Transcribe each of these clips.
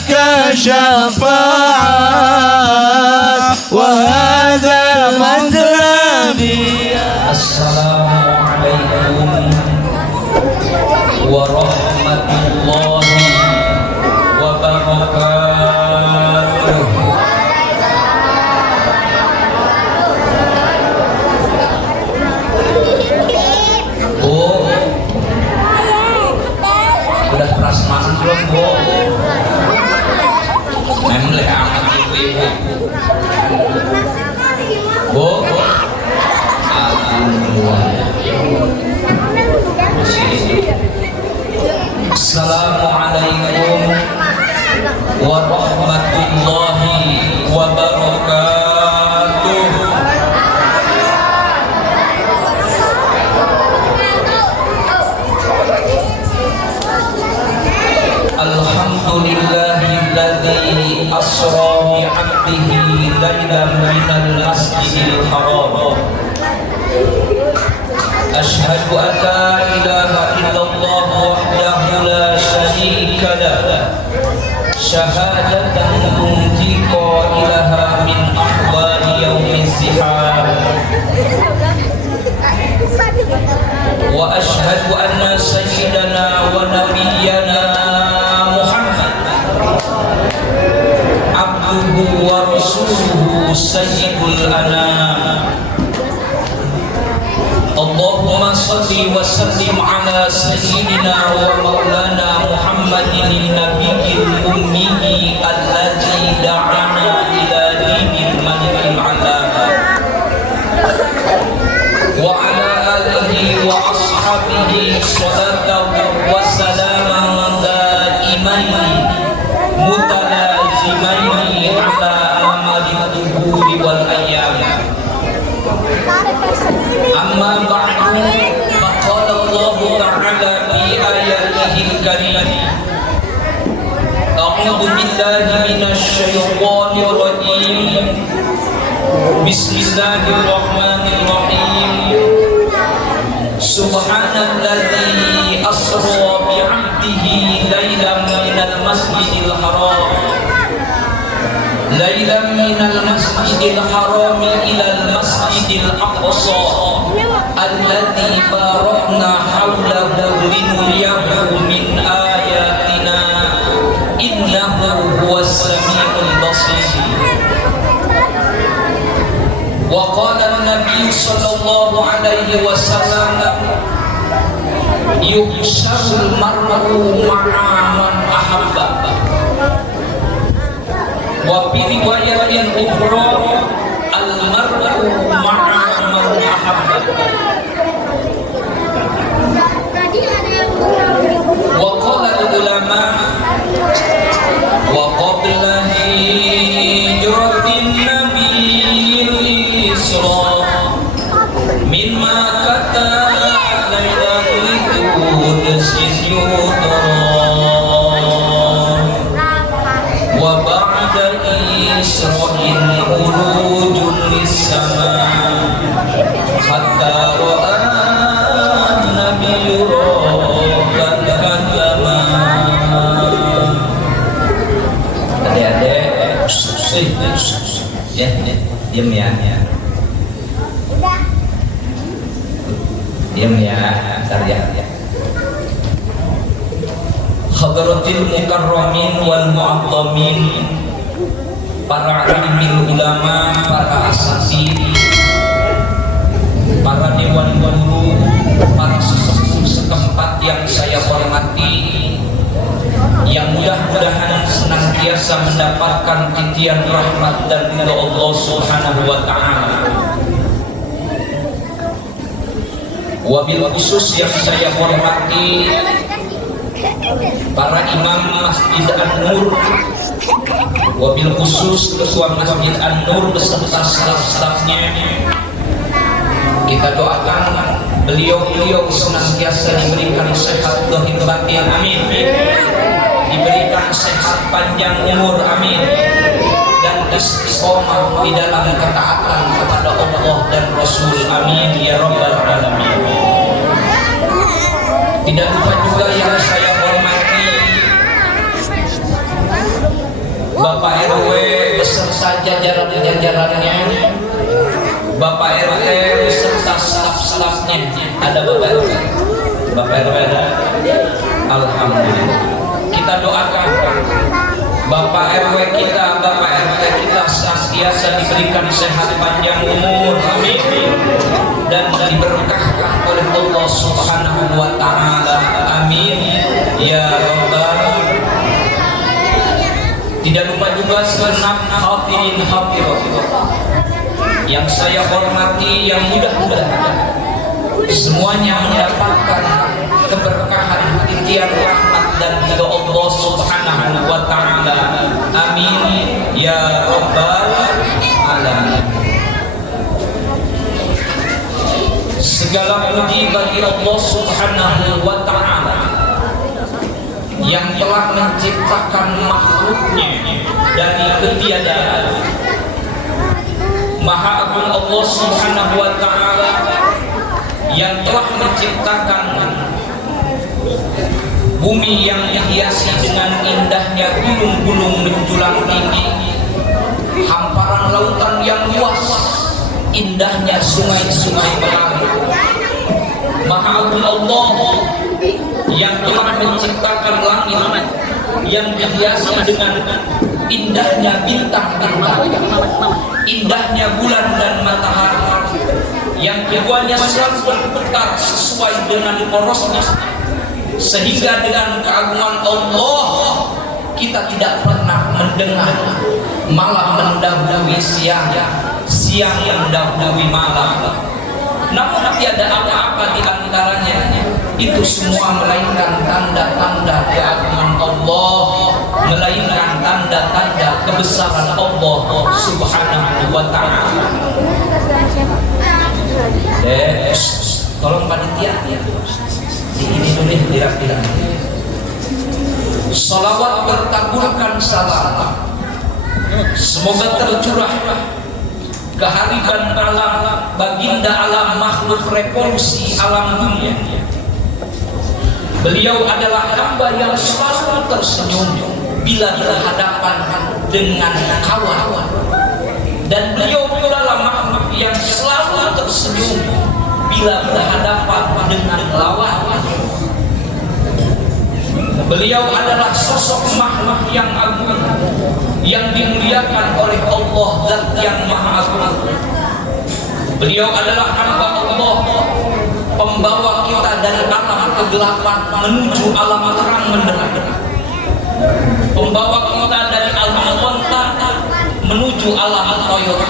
لك شفاعة وهذا مطلبي. السلام عليكم ورحمة الله وبركاته. Bu, udah keras masuk belum Bu? Memleh amat ibu-ibu. Bu, Assalamualaikum warahmatullahi wabarakatuh. Alhamdulillahilladzi asra bi'abdihi lailan minal masjidil haram. Asyhadu an la ilaha illallah wahdahu la syarika lah, syahadatan tunjiqa ilaha min ahwali yaumiz zihar. Wa asyhadu anna sayyidana wa nabiyyana Muhammad abduhu wa rasuluhu sayyidul anam. Allahumma salli wa sallim ala sayyidina wa maulana Muhammadin nabiyil ummi alladzi da'ana ila dinil malikil alama wa ala alihi wa ashabihi salatan wa salaman daimain mutalazimain ala amalil dhuhuri wal ayyam. Amma ba'du, faqala Allah ta'ala fi ayatihil karimah. A'udzu billahi minasy syaithanir rajim. Bismillahirrahmanirrahim. Subhanalladzi asra bi'abdihi lailan minal masjidil haram. Lailan minal masjidil haram ilal masjidil aqsa alladzi barakna hawlahu linuriyahu min ayatina innahu huwas samiul basir. Wa qala an-nabiy sallallahu alaihi wasallam yuhsyarul mar'u ma'a man ahabba. Wa fi riwayatin ukhra al-mar'u ma'a man ahabba. Wa qala al-ulama wa qabla hijratin nabiyil isra mimma kata lailatul qudus yudra wa ba'da isra'il urujun lis-sama hatta ra'a nabiyyu rabban kalama. Adik-adik ya, diam ya. Diam ya, bentar ya. Hadratil mukarramin wal mu'azzamin, para alimil ulama, para asatidz, para dewan guru, para sesepuh setempat yang saya hormati, yang mudah-mudahan senantiasa mendapatkan titian rahmat dan ridha Allah Subhanahu wa ta'ala. Wabil khusus yang saya hormati para imam Masjid An-Nur, wabil khusus ketua Masjid An-Nur beserta staf-stafnya. Kita doakan beliau-beliau senantiasa diberikan sehat lahir batin, amin. Diberikan sehat panjang umur, amin. Dan istiqomah di dalam ketaatan kepada Allah dan Rasul, amin ya rabbal alamin. Tidak lupa juga yang saya hormati jajaran-jajarannya, Bapak RT serta staf-stafnya. Ada Bapak RT? Bapak RT ada? Alhamdulillah. Kita doakan Bapak RW kita, Bapak RT kita senantiasa diberikan sehat panjang umur, amin, dan diberkahkan oleh Allah Subhanahu wa Ta'ala, amin ya Rabbal. Tidak lupa juga segenap hadirin hadirat yang saya hormati, yang mudah-mudahan semuanya mendapatkan keberkahan, titian rahmat dan ridha Allah Subhanahu wa Ta'ala, amin ya Rabbal alamin. Segala puji bagi Allah Subhanahu wa Ta'ala yang telah menciptakan makhluknya dari ketiadaan. Maha agung Allah Subhanahu wa Ta'ala yang telah menciptakan bumi yang dihiasi dengan indahnya gunung-gunung menjulang tinggi, hamparan lautan yang luas, indahnya sungai-sungai mengalir. Maha agung Allah yang telah menciptakan langit yang dihiasi dengan indahnya bintang-bintang, indahnya bulan dan matahari yang keduanya selalu berputar sesuai dengan porosnya, sehingga dengan keagungan Allah kita tidak pernah mendengar malam mendahului siang, siang mendahului malam. Namun tiada apa-apa di antaranya, itu semua melainkan tanda-tanda keagungan Allah, melainkan tanda-tanda kebesaran Allah Subhanahu wa Ta'ala. Tolong panitia ini boleh dirapirkan. Salawat bertabulkan salam, semoga tercurah kehariban alam, baginda alam makhluk revolusi alam dunia. Beliau adalah hamba yang selalu tersenyum bila berhadapan dengan kawan, dan beliau adalah makhluk yang selalu tersenyum bila berhadapan dengan lawan. Beliau adalah sosok makhluk yang agung, yang dimuliakan oleh Allah Zat yang Maha Agung. Beliau adalah hamba Allah, pembawa kita dari alam kegelapan menuju alam terang menderang, pembawa kita dari alam kontak menuju alam toyor,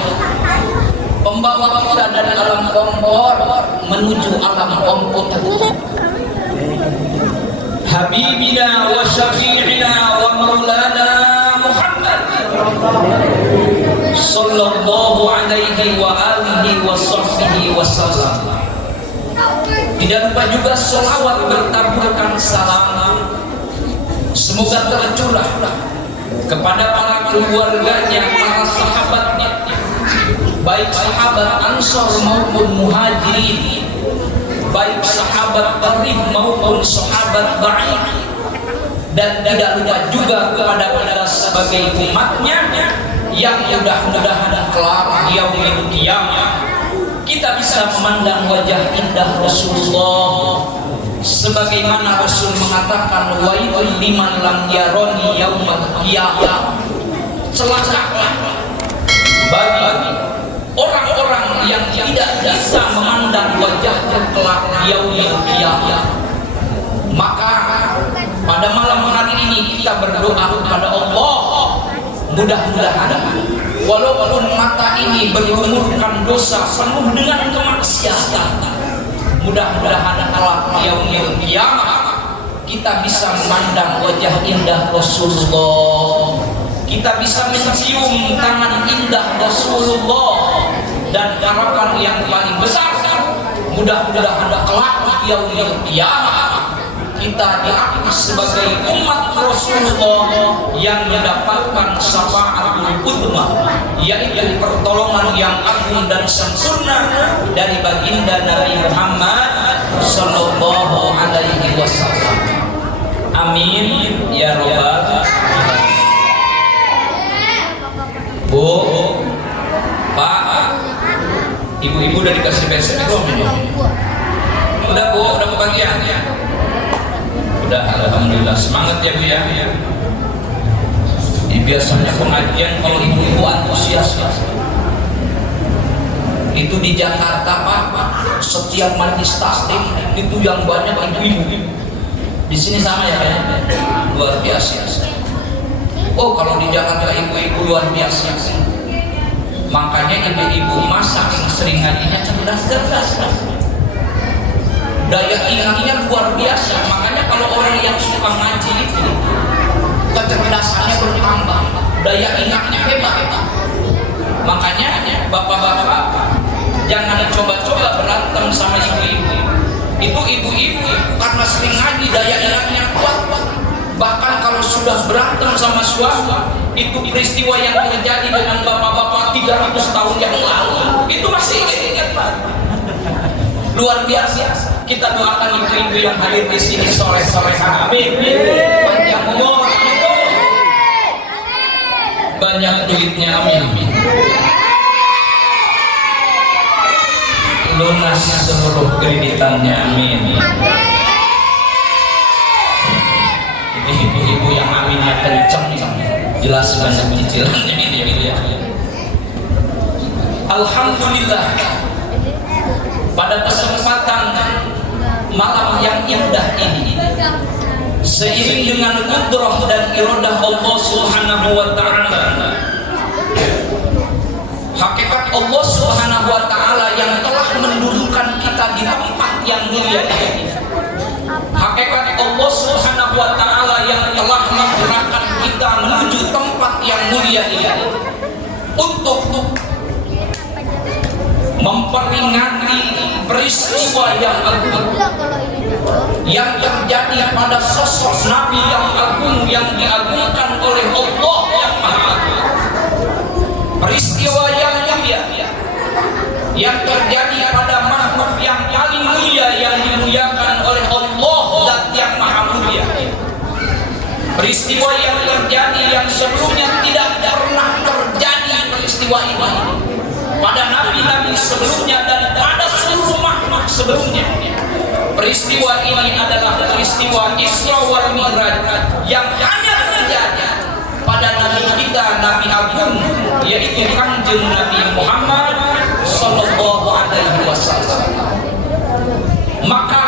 pembawa kita dari alam kompor menuju alam komputer. Habibina wa syafi'ina wa maulana Muhammad sallallahu alaihi wa alihi wa sahbihi wa sallam. Tidak lupa juga selawat bertaburkan salam, semoga tercurah kepada para keluarganya, para sahabatnya, baik sahabat Ansor maupun Muhajirin, baik sahabat qarib maupun sahabat ba'id, dan tidak lupa juga kepada kita sebagai umatnya yang mudah-mudahan kelak yaumil qiyamah kita bisa memandang wajah indah Rasulullah, sebagaimana Rasul mengatakan wailul liman lam yaroni yaumal qiyamah, celakalah bagi orang-orang yang tidak bisa memandang wajahnya kelak yaumil qiyamah. Maka pada malam hari ini kita berdoa kepada Allah, mudah-mudahan walaupun mata ini berlumurkan dosa penuh dengan kemaksiatan, mudah-mudahan kelak yaumil qiyamah kita bisa memandang wajah indah Rasulullah, kita bisa mencium tangan indah Rasulullah, dan harapan yang paling besar mudah-mudahan kelak yaumil qiyamah kita diakui sebagai umat Rasulullah yang mendapatkan syafaatul uzma, yaitu pertolongan yang agung dan sempurna dari baginda Nabi Muhammad sallallahu alaihi wasallam. Amin ya rabbal alamin. Bu, Ibu-ibu udah dikasih besek belum ini? Udah Bu, udah kebagian ya? Udah, alhamdulillah. Semangat ya Bu ya. Biasanya pengajian kalau ibu-ibu antusias itu di Jakarta Pak, setiap majelis taklim itu yang banyak ibu-ibu. Di sini sama ya Pak, luar biasa. Oh kalau di Jakarta ibu-ibu luar biasa. Makanya ibu-ibu masa yang sering ngajinya cerdas. Daya ingatnya luar biasa. Makanya kalau orang yang suka ngaji itu kecerdasannya bertambah, daya ingatnya hebat. Makanya bapak-bapak jangan coba-coba berantem sama ibu-ibu. Itu ibu-ibu karena sering ngaji daya ingatnya kuat. Bahkan kalau sudah berantem sama suami, itu peristiwa yang terjadi dengan bapak-bapak 300 tahun yang lalu itu masih ingat Pak. Luar biasa. Kita doakan ibu-ibu yang hadir di sini sore-sore. Amin. Panjang umur, banyak duitnya, amin. Lunas seluruh kreditannya, amin. Ini ibu-ibu yang aminnya kenceng, jelas banyak cicilannya ini ya. Alhamdulillah, pada kesempatan malam yang indah ini, seiring dengan kudrah dan iradah Allah Subhanahu wa taala, hakikat Allah Subhanahu wa taala yang telah mendudukan kita di tempat yang mulia ini, hakikat Allah Subhanahu wa taala yang telah menggerakkan kita menuju tempat yang mulia ini untuk memperingati peristiwa yang agung yang terjadi pada sosok Nabi yang agung yang diagungkan oleh Allah yang Maha Agung. Peristiwa yang mulia yang terjadi pada makhluk yang paling mulia yang dimuliakan oleh Allah dan yang Maha Mulia. Peristiwa yang terjadi yang sebelumnya tidak pernah terjadi peristiwa ini pada nabi-nabi sebelumnya dan pada seluruh makhluk sebelumnya. Peristiwa ini adalah peristiwa Isra wal Mi'raj yang hanya terjadi pada nabi kita, Nabi Agung, yaitu Kanjeng Nabi Muhammad sallallahu alaihi wasallam. Maka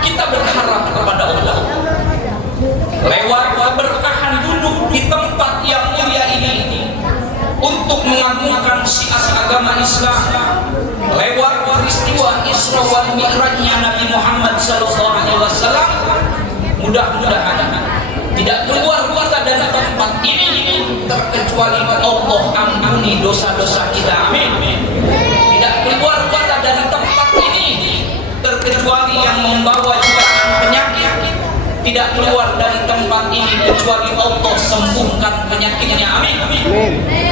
kita berharap kepada Allah lewat keberkahan duduk di tempat yang mulia ini untuk mengagungkan syiar agama Islam lewat peristiwa Isra wal Mi'rajnya Nabi Muhammad sallallahu alaihi wasallam. Mudah-mudahan tidak keluar kita dari tempat ini terkecuali Allah ampuni dosa-dosa kita, amin. Tidak keluar kita dari tempat ini terkecuali yang membawa jutaan penyakit. Tidak keluar dari tempat ini kecuali Allah sembuhkan penyakitnya, amin.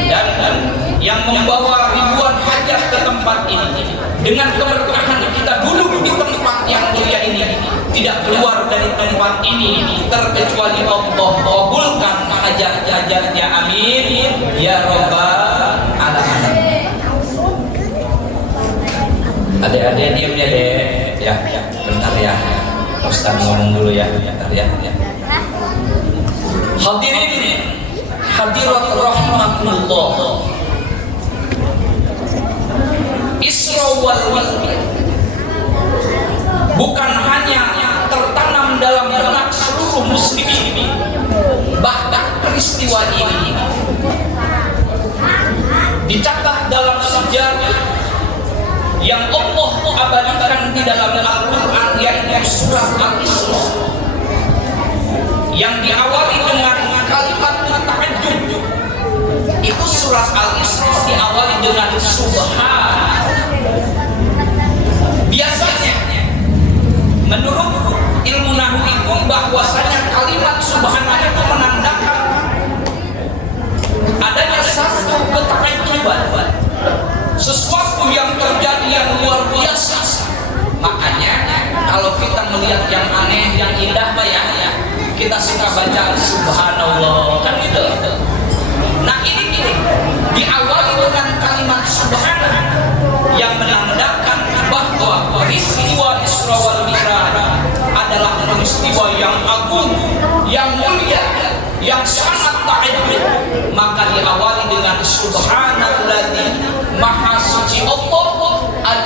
Dan yang membawa ribuan hajat ke tempat ini dengan keberkahan kita duduk di tempat yang mulia ini, tidak keluar dari tempat ini terkecuali Allah kabulkan hajat-hajatnya, amin ya rabbal alamin. Adik-adik diam ya dek, ya bentar ya, Ustaz ngomong dulu ya, bentar ya. Hadirin hadirat rahimakumullah, Isra wal Mi'raj bukan hanya tertanam dalam benak seluruh muslimin, bahkan peristiwa ini dicatat dalam sejarah yang Allah abadikan di dalam Al-Quran, yaitu surat Al-Isra yang diawali dengan kalimat ta'ajjub. Itu surat Al-Isra diawali dengan subhan. Biasanya menurut ilmu nahwu itu bahwasanya kalimat subhanallah itu menandakan adanya satu ketakjuban, sesuatu yang terjadi yang luar biasa. Makanya kalau kita melihat yang aneh, yang indah Pak ya, kita suka baca subhanallah kan gitu. Nah ini diawali dengan kalimat subhanallah yang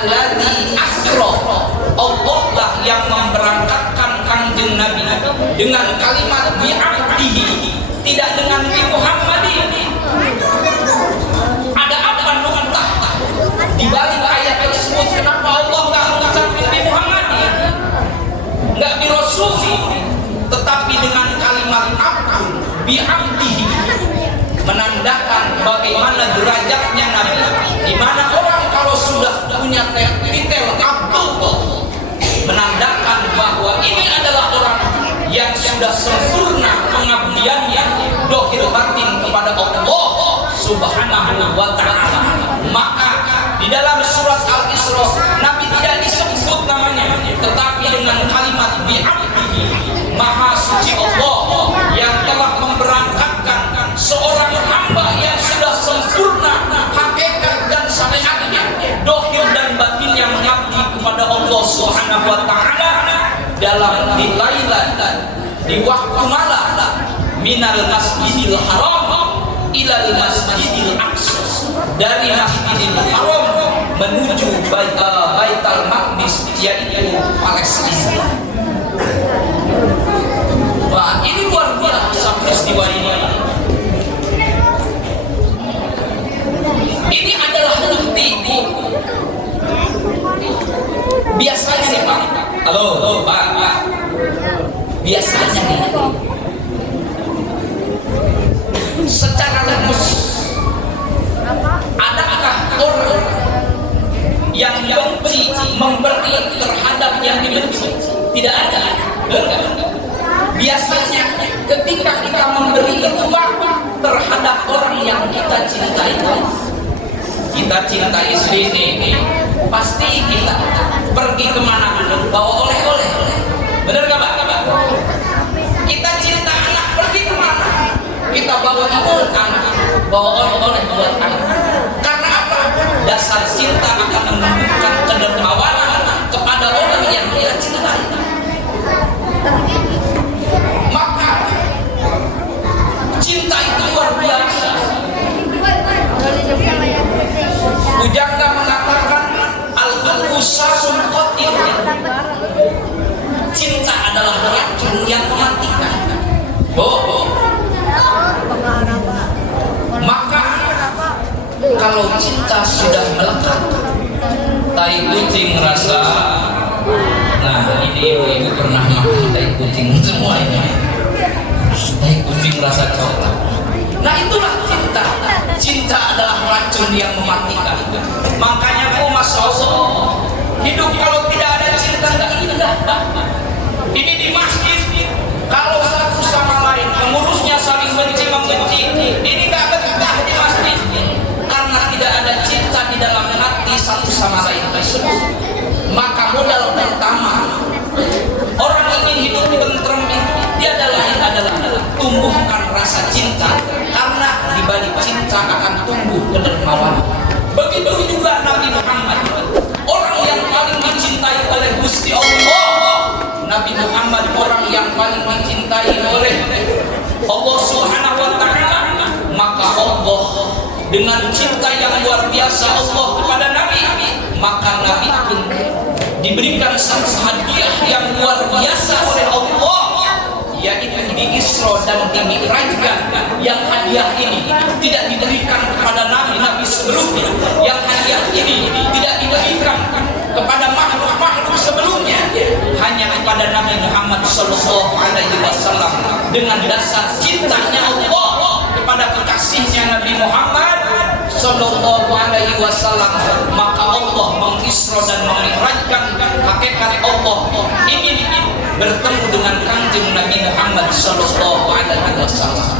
alladzi asra, Allah lah yang memberangkatkan kanjeng Nabi dengan kalimat bi'abdihi, tidak dengan bi Muhammadin. Ada apa nuntah di balik ayat tersebut? Kenapa Allah nggak mengucapkan bi Muhammadin, nggak bi Rasuli, tetapi dengan kalimat abdu bi'abdihi, menandakan bagaimana derajatnya Nabi, di mana orang kalau sudah punya titel Abdullah, menandakan bahwa ini adalah orang yang sudah sempurna pengabdiannya dohir batin kepada Allah Subhanahu wa ta'ala. Maka di dalam surat Al-Isra Nabi tidak disebut namanya, tetapi dengan kalimat bi'abdihi, maha suci Allah yang telah memberangkatkan seorang hamba yang sudah sempurna hakikat dan syariatnya, dohir dan batinnya mengabdi kepada Allah Subhanahu wa ta'ala dalam di waktu malam, minal masjidil haram ilal masjidil aqsa, dari masjidil haram menuju Baitul Maqdis, yaitu Palestina. Wah, ini luar biasa peristiwa ini. Ini adalah bukti. Biasanya nih Pak, halo Pak, biasanya nih, secara lumus, adakah orang yang benci memberi terhadap yang dibenci? Tidak ada. Enggak. Biasanya ketika kita memberi itu terhadap orang yang kita cintai, kita cinta istri ini, pasti kita pergi kemana bawa oleh-oleh, benar gak Pak? Kita cinta anak, pergi kemana kita bawa anak, bawa oleh-oleh buat anak. Karena apa? Dasar cinta akan menunjukkan kedermawanan kepada orang yang kita cintai. Maka cinta itu luar biasa. Pujangga mengatakan al-hubbu syarrun qatil, cinta adalah racun yang mematikan. Maka kalau cinta sudah melekat, tai kucing rasa. Nah, ini ibu pernah makan tai kucing semua ini. Tai kucing rasa coklat. Nah, itulah cinta. Cinta adalah racun yang mematikan. Makanya Masya Allah, hidup kalau tidak ada cinta nggak indah. Ini di masjid, kalau satu sama lain pengurusnya saling benci-membenci, ini nggak betah di masjid, karena tidak ada cinta di dalam hati satu sama lain tersebut. Maka modal pertama orang ingin hidup tentrem itu tiada lain adalah tumbuhkan rasa cinta, karena di balik cinta akan tumbuh kedermawanan. Begitu juga Nabi Muhammad, orang yang paling dicintai oleh Gusti Allah. Nabi Muhammad orang yang paling dicintai oleh Allah Subhanahu wa ta'ala. Maka Allah dengan cinta yang luar biasa Allah kepada Nabi, maka Nabi pun diberikan satu hadiah yang luar biasa oleh Allah, yaitu di Isra dan di Mi'rajkan. Yang hadiah ini tidak diberikan kepada nabi-nabi sebelumnya, yang hadiah ini tidak diberikan kepada makhluk-makhluk sebelumnya, hanya kepada Nabi Muhammad sallallahu alaihi wasallam. Dengan dasar cintanya Allah kepada kekasihnya Nabi Muhammad sallallahu alaihi wasallam, maka Allah mengisra dan memi'rajkan hakikat Allah ingin bertemu dengan kanjeng Nabi Muhammad sallallahu alaihi wasallam.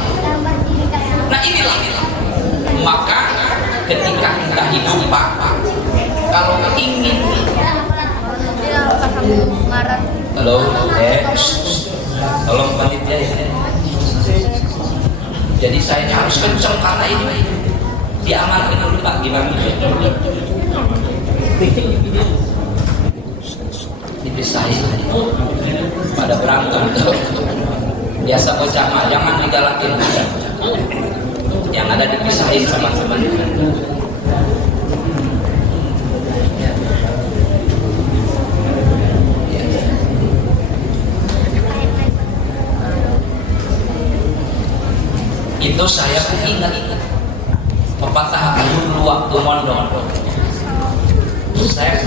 Nah, inilah maka ketika kita hidup Pak, kalau ingin halo tolong panitia ya. Jadi saya harus kenceng karena ini diamankan dulu Pak, gimana dipisahin pada berantem tuh. Biasa bocah mah jangan digalakin, yang ada dipisahin sama teman. Itu saya ingat pepatah dulu waktu mondok. Saya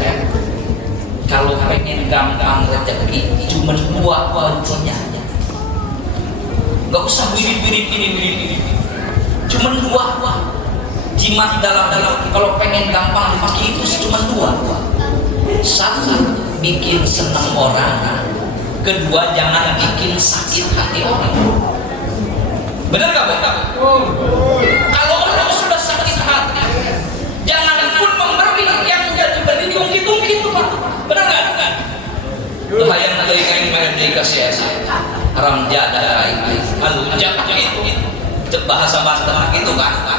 kalau pengen gampang rezeki cuma dua kuncinya. Gak usah mirip. Cuma dua. Jimat dalam kalau pengen gampang rezeki itu cuma dua. Satu, bikin senang orang. Kedua, jangan bikin sakit hati orang. Benar gak? Kalau orang sudah sakit hati, jangan pun memberi yang jadi beri tungki-tungki itu, Pak. Benar gak? Itu yang dari kain dikasih haram jadah itu bahasa Banten gitu kan.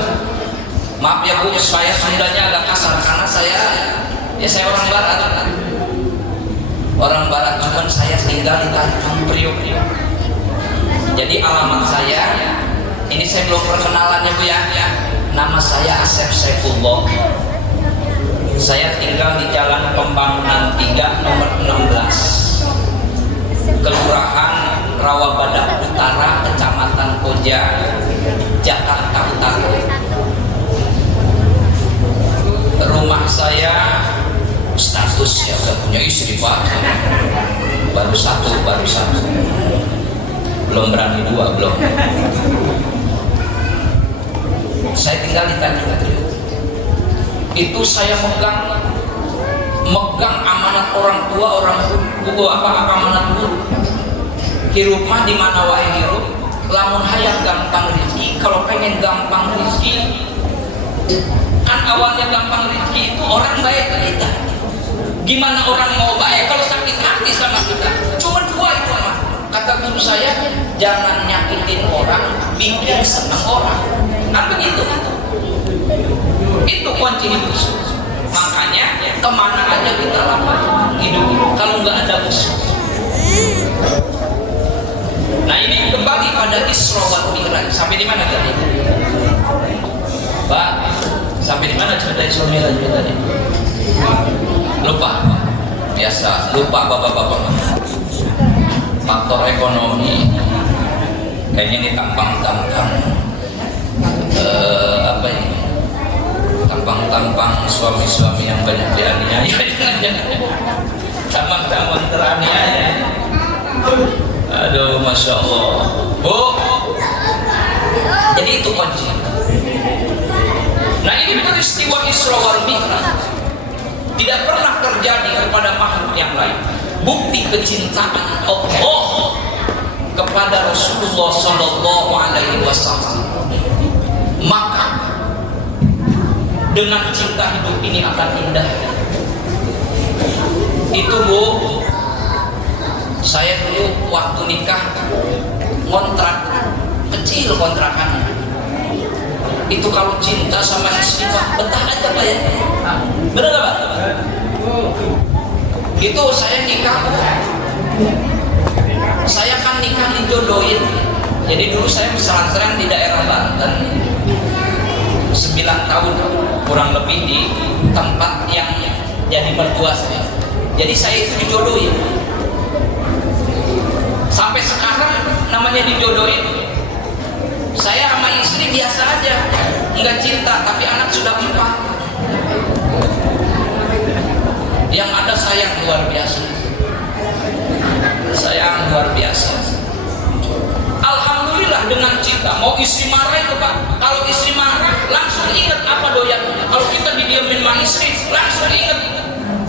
Maaf ya Bu, saya Sundanya agak kasar karena saya orang Barat kan. Orang Barat, cuman saya tinggal di Tanjung Priok. Jadi alamat saya, ini saya belum perkenalannya Bu ya. Nama saya Asep Saifullah. Saya tinggal di Jalan Pembangunan 3 nomor 16, Kelurahan Rawabadak Utara, Kecamatan Koja, Jakarta Utara. Rumah saya status ya udah punya istri Pak, baru satu, belum berani dua, belum. Saya tinggal di Tanjung Priok. Itu saya megang amanat orang tua, amanat guru. Hirup mah di mana wae hirup, lamun hayang gampang rezeki. Kalau pengen gampang rezeki, kan awalnya gampang rezeki itu orang baik ke kita. Gimana orang mau baik kalau sakit hati sama kita? Cuma dua itu mah. Kata guru saya, jangan nyakitin orang, bikin senang orang. Kan begitu? Itu kunci hidup. Makanya kemana aja kita lapar hidup kalau nggak ada musuh. Nah ini kembali pada Isra wal Mi'raj. Sampai di mana tadi? Pak, sampai di mana cerita Isra wal Mi'raj tadi? Lupa. Biasa, lupa bapak-bapak. Faktor ekonomi. Kayaknya ini tampang-tampang. Apa ini? Tampang-tampang suami-suami yang banyak dianiaya. Tampang-tampang teraniaya. Aduh, Masya Allah. Bu, jadi itu kunci. Nah ini peristiwa Isra wal Mi'raj tidak pernah terjadi kepada makhluk yang lain. Bukti kecintaan Allah kepada Rasulullah Sallallahu Alaihi Wasallam. Maka dengan cinta hidup ini akan indah. Itu Bu, saya dulu waktu nikah kontrak kecil, kontrakan itu kalau cinta sama istri Pak, betah aja Pak ya. Bener gak Pak? Itu saya nikah Bu, saya kan nikah dijodohin. Jadi dulu saya pesantren di daerah Banten 9 tahun kurang lebih di tempat yang jadi mertua saya. Jadi saya itu dijodohin. Sampai sekarang namanya dijodohin. Saya sama istri biasa aja, nggak cinta, tapi anak sudah 4. Yang ada sayang luar biasa. Sayang luar biasa. Alhamdulillah dengan cinta. Mau istri marah itu Pak, kalau istri marah langsung ingat apa doyannya. Kalau kita didiemin sama istri, langsung ingat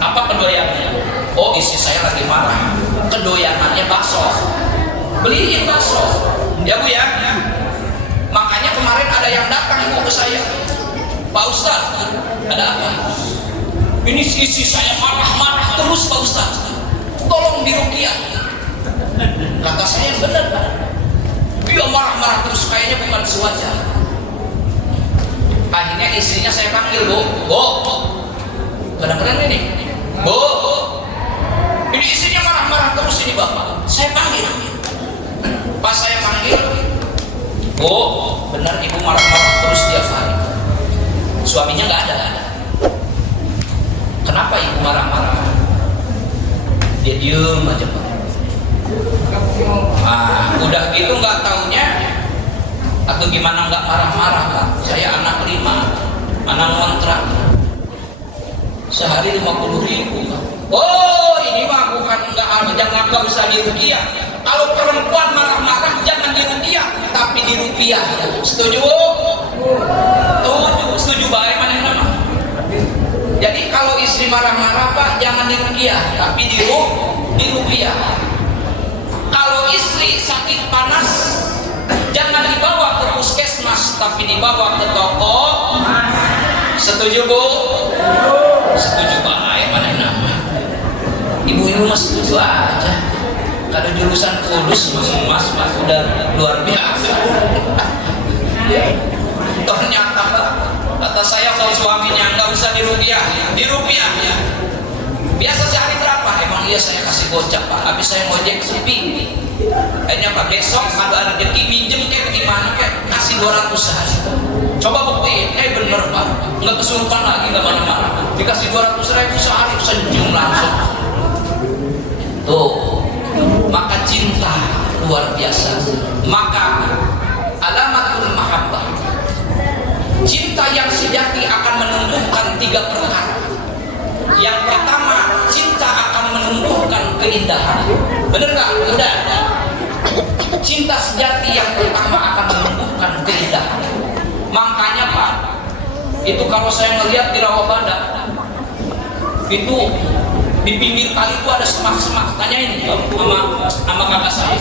apa kedoyannya. Oh, istri saya lagi marah, kedoyanannya bakso, beliin bakso ya Bu ya. Makanya kemarin ada yang datang Ibu ke saya, Pak Ustadz, ada apa? Ini istri saya marah-marah terus Pak Ustadz, tolong diruqyah. Kata saya benar Pak, dia marah-marah terus, kayaknya bukan sewajar. Akhirnya istrinya saya panggil, Bu, kadang-kadang ini, Bu, ini istrinya marah-marah terus ini Bapak. Saya panggil, pas saya panggil, Bu, benar Ibu marah-marah terus tiap hari. Suaminya nggak ada. Kenapa Ibu marah-marah? Dia diem aja Pak. Udah gitu nggak taunya Atau gimana nggak marah-marah Pak? Saya anak 5, anak kontrak, sehari 50.000 Pak. Oh ini mah bukan jangan nggak usah dirupiah. Kalau perempuan marah-marah jangan dirupiah, tapi dirupiah. Setuju? Setuju baik mana nama? Jadi kalau istri marah-marah Pak jangan dirupiah, tapi dirupiah. Kalau istri sakit panas jangan dibawa ke puskesmas, tapi dibawa ke toko. Setuju Bu? Setuju baik mana nama? Ibu-ibu mah setuju aja. Kalau jurusan Kudus mas udah luar biasa. Ternyata Pak, kata saya kalau suaminya nggak usah dirupiah ya. Biasa sehari berapa? Emang iya saya kasih gocap Pak. Habis saya ngojek sepi. Akhirnya Pak besok ada rezeki minjem kayak gimana kayak kasih 200 sehari. Coba buktiin, bener Pak. Nggak kesurupan lagi nggak mana-mana. Dikasih 200.000 sehari senyum langsung. Tuh. Maka cinta luar biasa. Maka alamatul mahabbah, cinta yang sejati akan menumbuhkan 3 perkara. Yang pertama, cinta akan menumbuhkan keindahan. Bener nggak? Udah. Cinta sejati yang pertama akan menumbuhkan keindahan. Makanya Pak, itu kalau saya melihat di Rawabada, itu di pinggir kali itu ada semak-semak. Tanyain sama kakak saya.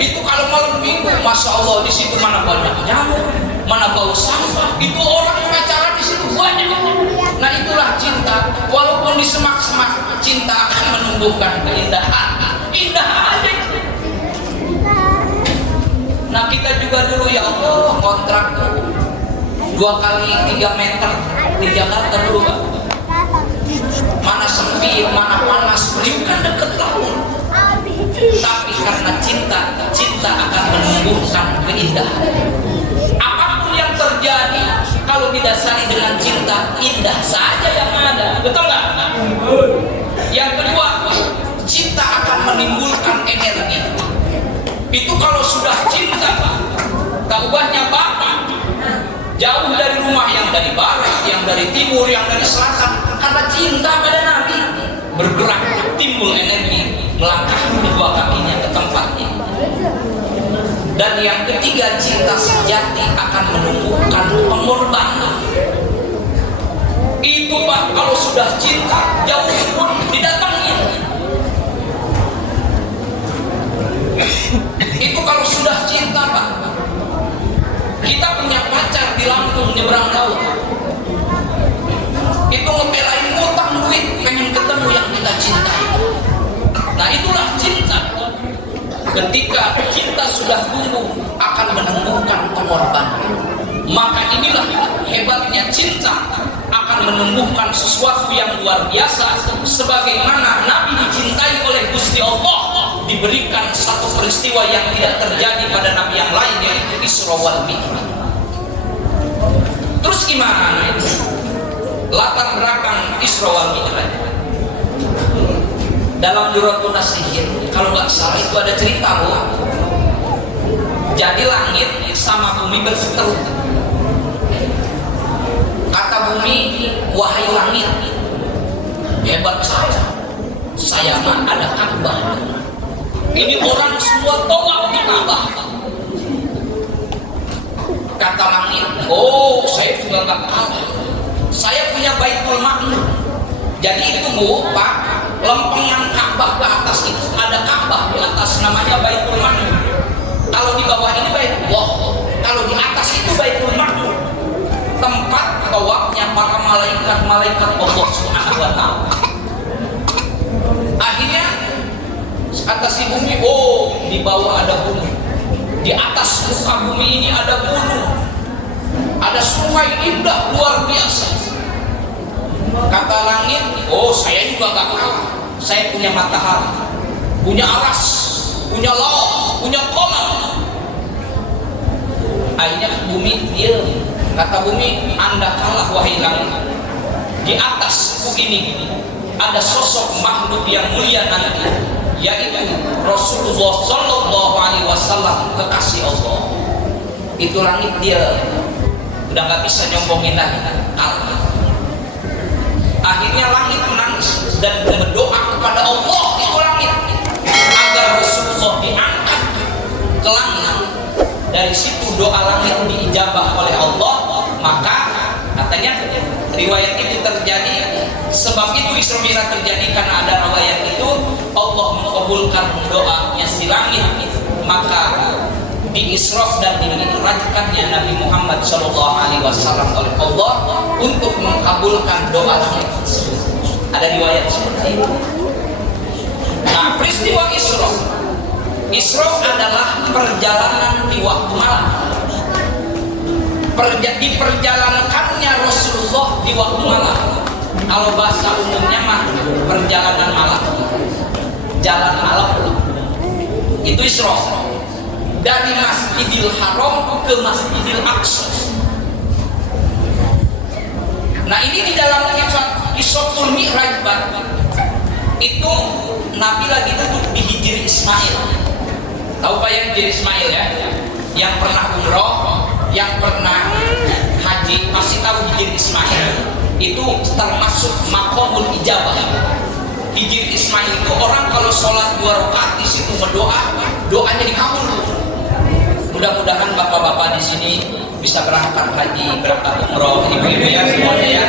Itu kalau malam minggu, masya Allah di situ mana banyak nyamuk, mana bau sampah. Itu orang pacaran di situ banyak. Nah itulah cinta. Walaupun di semak-semak, cinta akan menumbuhkan keindahan. Indah aja. Nah kita juga dulu ya Allah kontrak 2 kali 3 meter di Jakarta dulu Pak. Mana sempit, mana panas, beliau kan deket laut. Tapi karena cinta akan menumbuhkan keindahan. Apapun yang terjadi, kalau didasari dengan cinta, indah saja yang ada. Betul nggak? Yang kedua, cinta akan menimbulkan energi. Itu kalau sudah cinta, ubahnya Bapak jauh dari rumah, yang dari barat, yang dari timur, yang dari selatan. Karena cinta pada Nabi, bergerak, timbul energi, melangkah kedua kakinya ke tempatnya. Dan yang ketiga, cinta sejati akan menumbuhkan pengorbanan. Itu Pak, kalau sudah cinta, jauh pun didatangin. Itu kalau sudah cinta Pak. Kita punya pacar di Lampung, nyebrang laut. Itu ngebelain ngutang duit, pengen ketemu yang kita cintai. Nah itulah cinta. Ketika cinta sudah tumbuh, akan menumbuhkan pengorbanan. Maka inilah hebatnya cinta, akan menumbuhkan sesuatu yang luar biasa. Sebagaimana Nabi dicintai oleh Gusti Allah, diberikan satu peristiwa yang tidak terjadi pada Nabi yang lain, yaitu Isra wal Mi'raj. Terus gimana itu? Latar belakang Isra wal Mi'raj. Dalam Duratun Nasihin, kalau nggak salah itu ada cerita Bu. Jadi langit sama bumi berseteru. Kata bumi, wahai langit, hebat saya mah ada Ka'bah. Ini orang semua tawaf di Ka'bah. Kata langit, oh saya juga nggak kalah. Saya punya Baitul Ma'mur. Jadi itu Bu, Pak, lempengan Ka'bah ke atas itu ada Ka'bah di atas, namanya Baitul Ma'mur. Kalau di bawah ini Baitullah, kalau di atas itu Baitul Ma'mur, tempat tawafnya para malaikat Allah Subhanahu wa Ta'ala. Akhirnya kata si bumi, oh di bawah ada bumi, di atas muka bumi ini ada gunung, ada sungai indah luar biasa. Kata langit, oh saya juga gak kalah, saya punya matahari, punya aras, punya laut, punya kolam. Akhirnya bumi diam. Kata bumi, Anda kalah wahai langit. Di atas bumi ini ada sosok makhluk yang mulia nanti, yaitu Rasulullah Shallallahu Alaihi Wasallam, kekasih Allah. itu langit dia udah nggak bisa nyombongin lagi, kalah. Akhirnya langit menangis dan berdoa kepada Allah itu langit agar Rasulullah diangkat ke langit. Dari situ doa langit diijabah oleh Allah. Maka katanya riwayat itu terjadi, sebab itu Isra Mi'raj terjadi karena ada riwayat itu Allah mengabulkan doanya si langit. Maka diisraf dan dimi'rajkannya Nabi Muhammad SAW oleh Allah untuk mengabulkan doa langit tersebut. Ada riwayat seperti itu. Nah, peristiwa Isra adalah perjalanan di waktu malam. Diperjalankannya Rasulullah di waktu malam. Kalau bahasa umumnya mah perjalanan malam, jalan malam. Itu Isra. Dari Masjidil Haram ke Masjidil Aqsa. Nah, ini di dalam Isra'ul Mi'raj itu Nabi lagi duduk di Hijri Ismail. Tahu Pak yang Hijri Ismail ya? Yang pernah umroh, yang pernah haji masih tahu Hijri Ismail. Itu termasuk maqamul ijabah. Hijri Ismail itu orang kalau sholat 2 rakaat di situ berdoa, doanya dikabul. Mudah-mudahan bapak-bapak di sini bisa berangkat haji, berangkat umroh, ibu-ibu ya semuanya ya.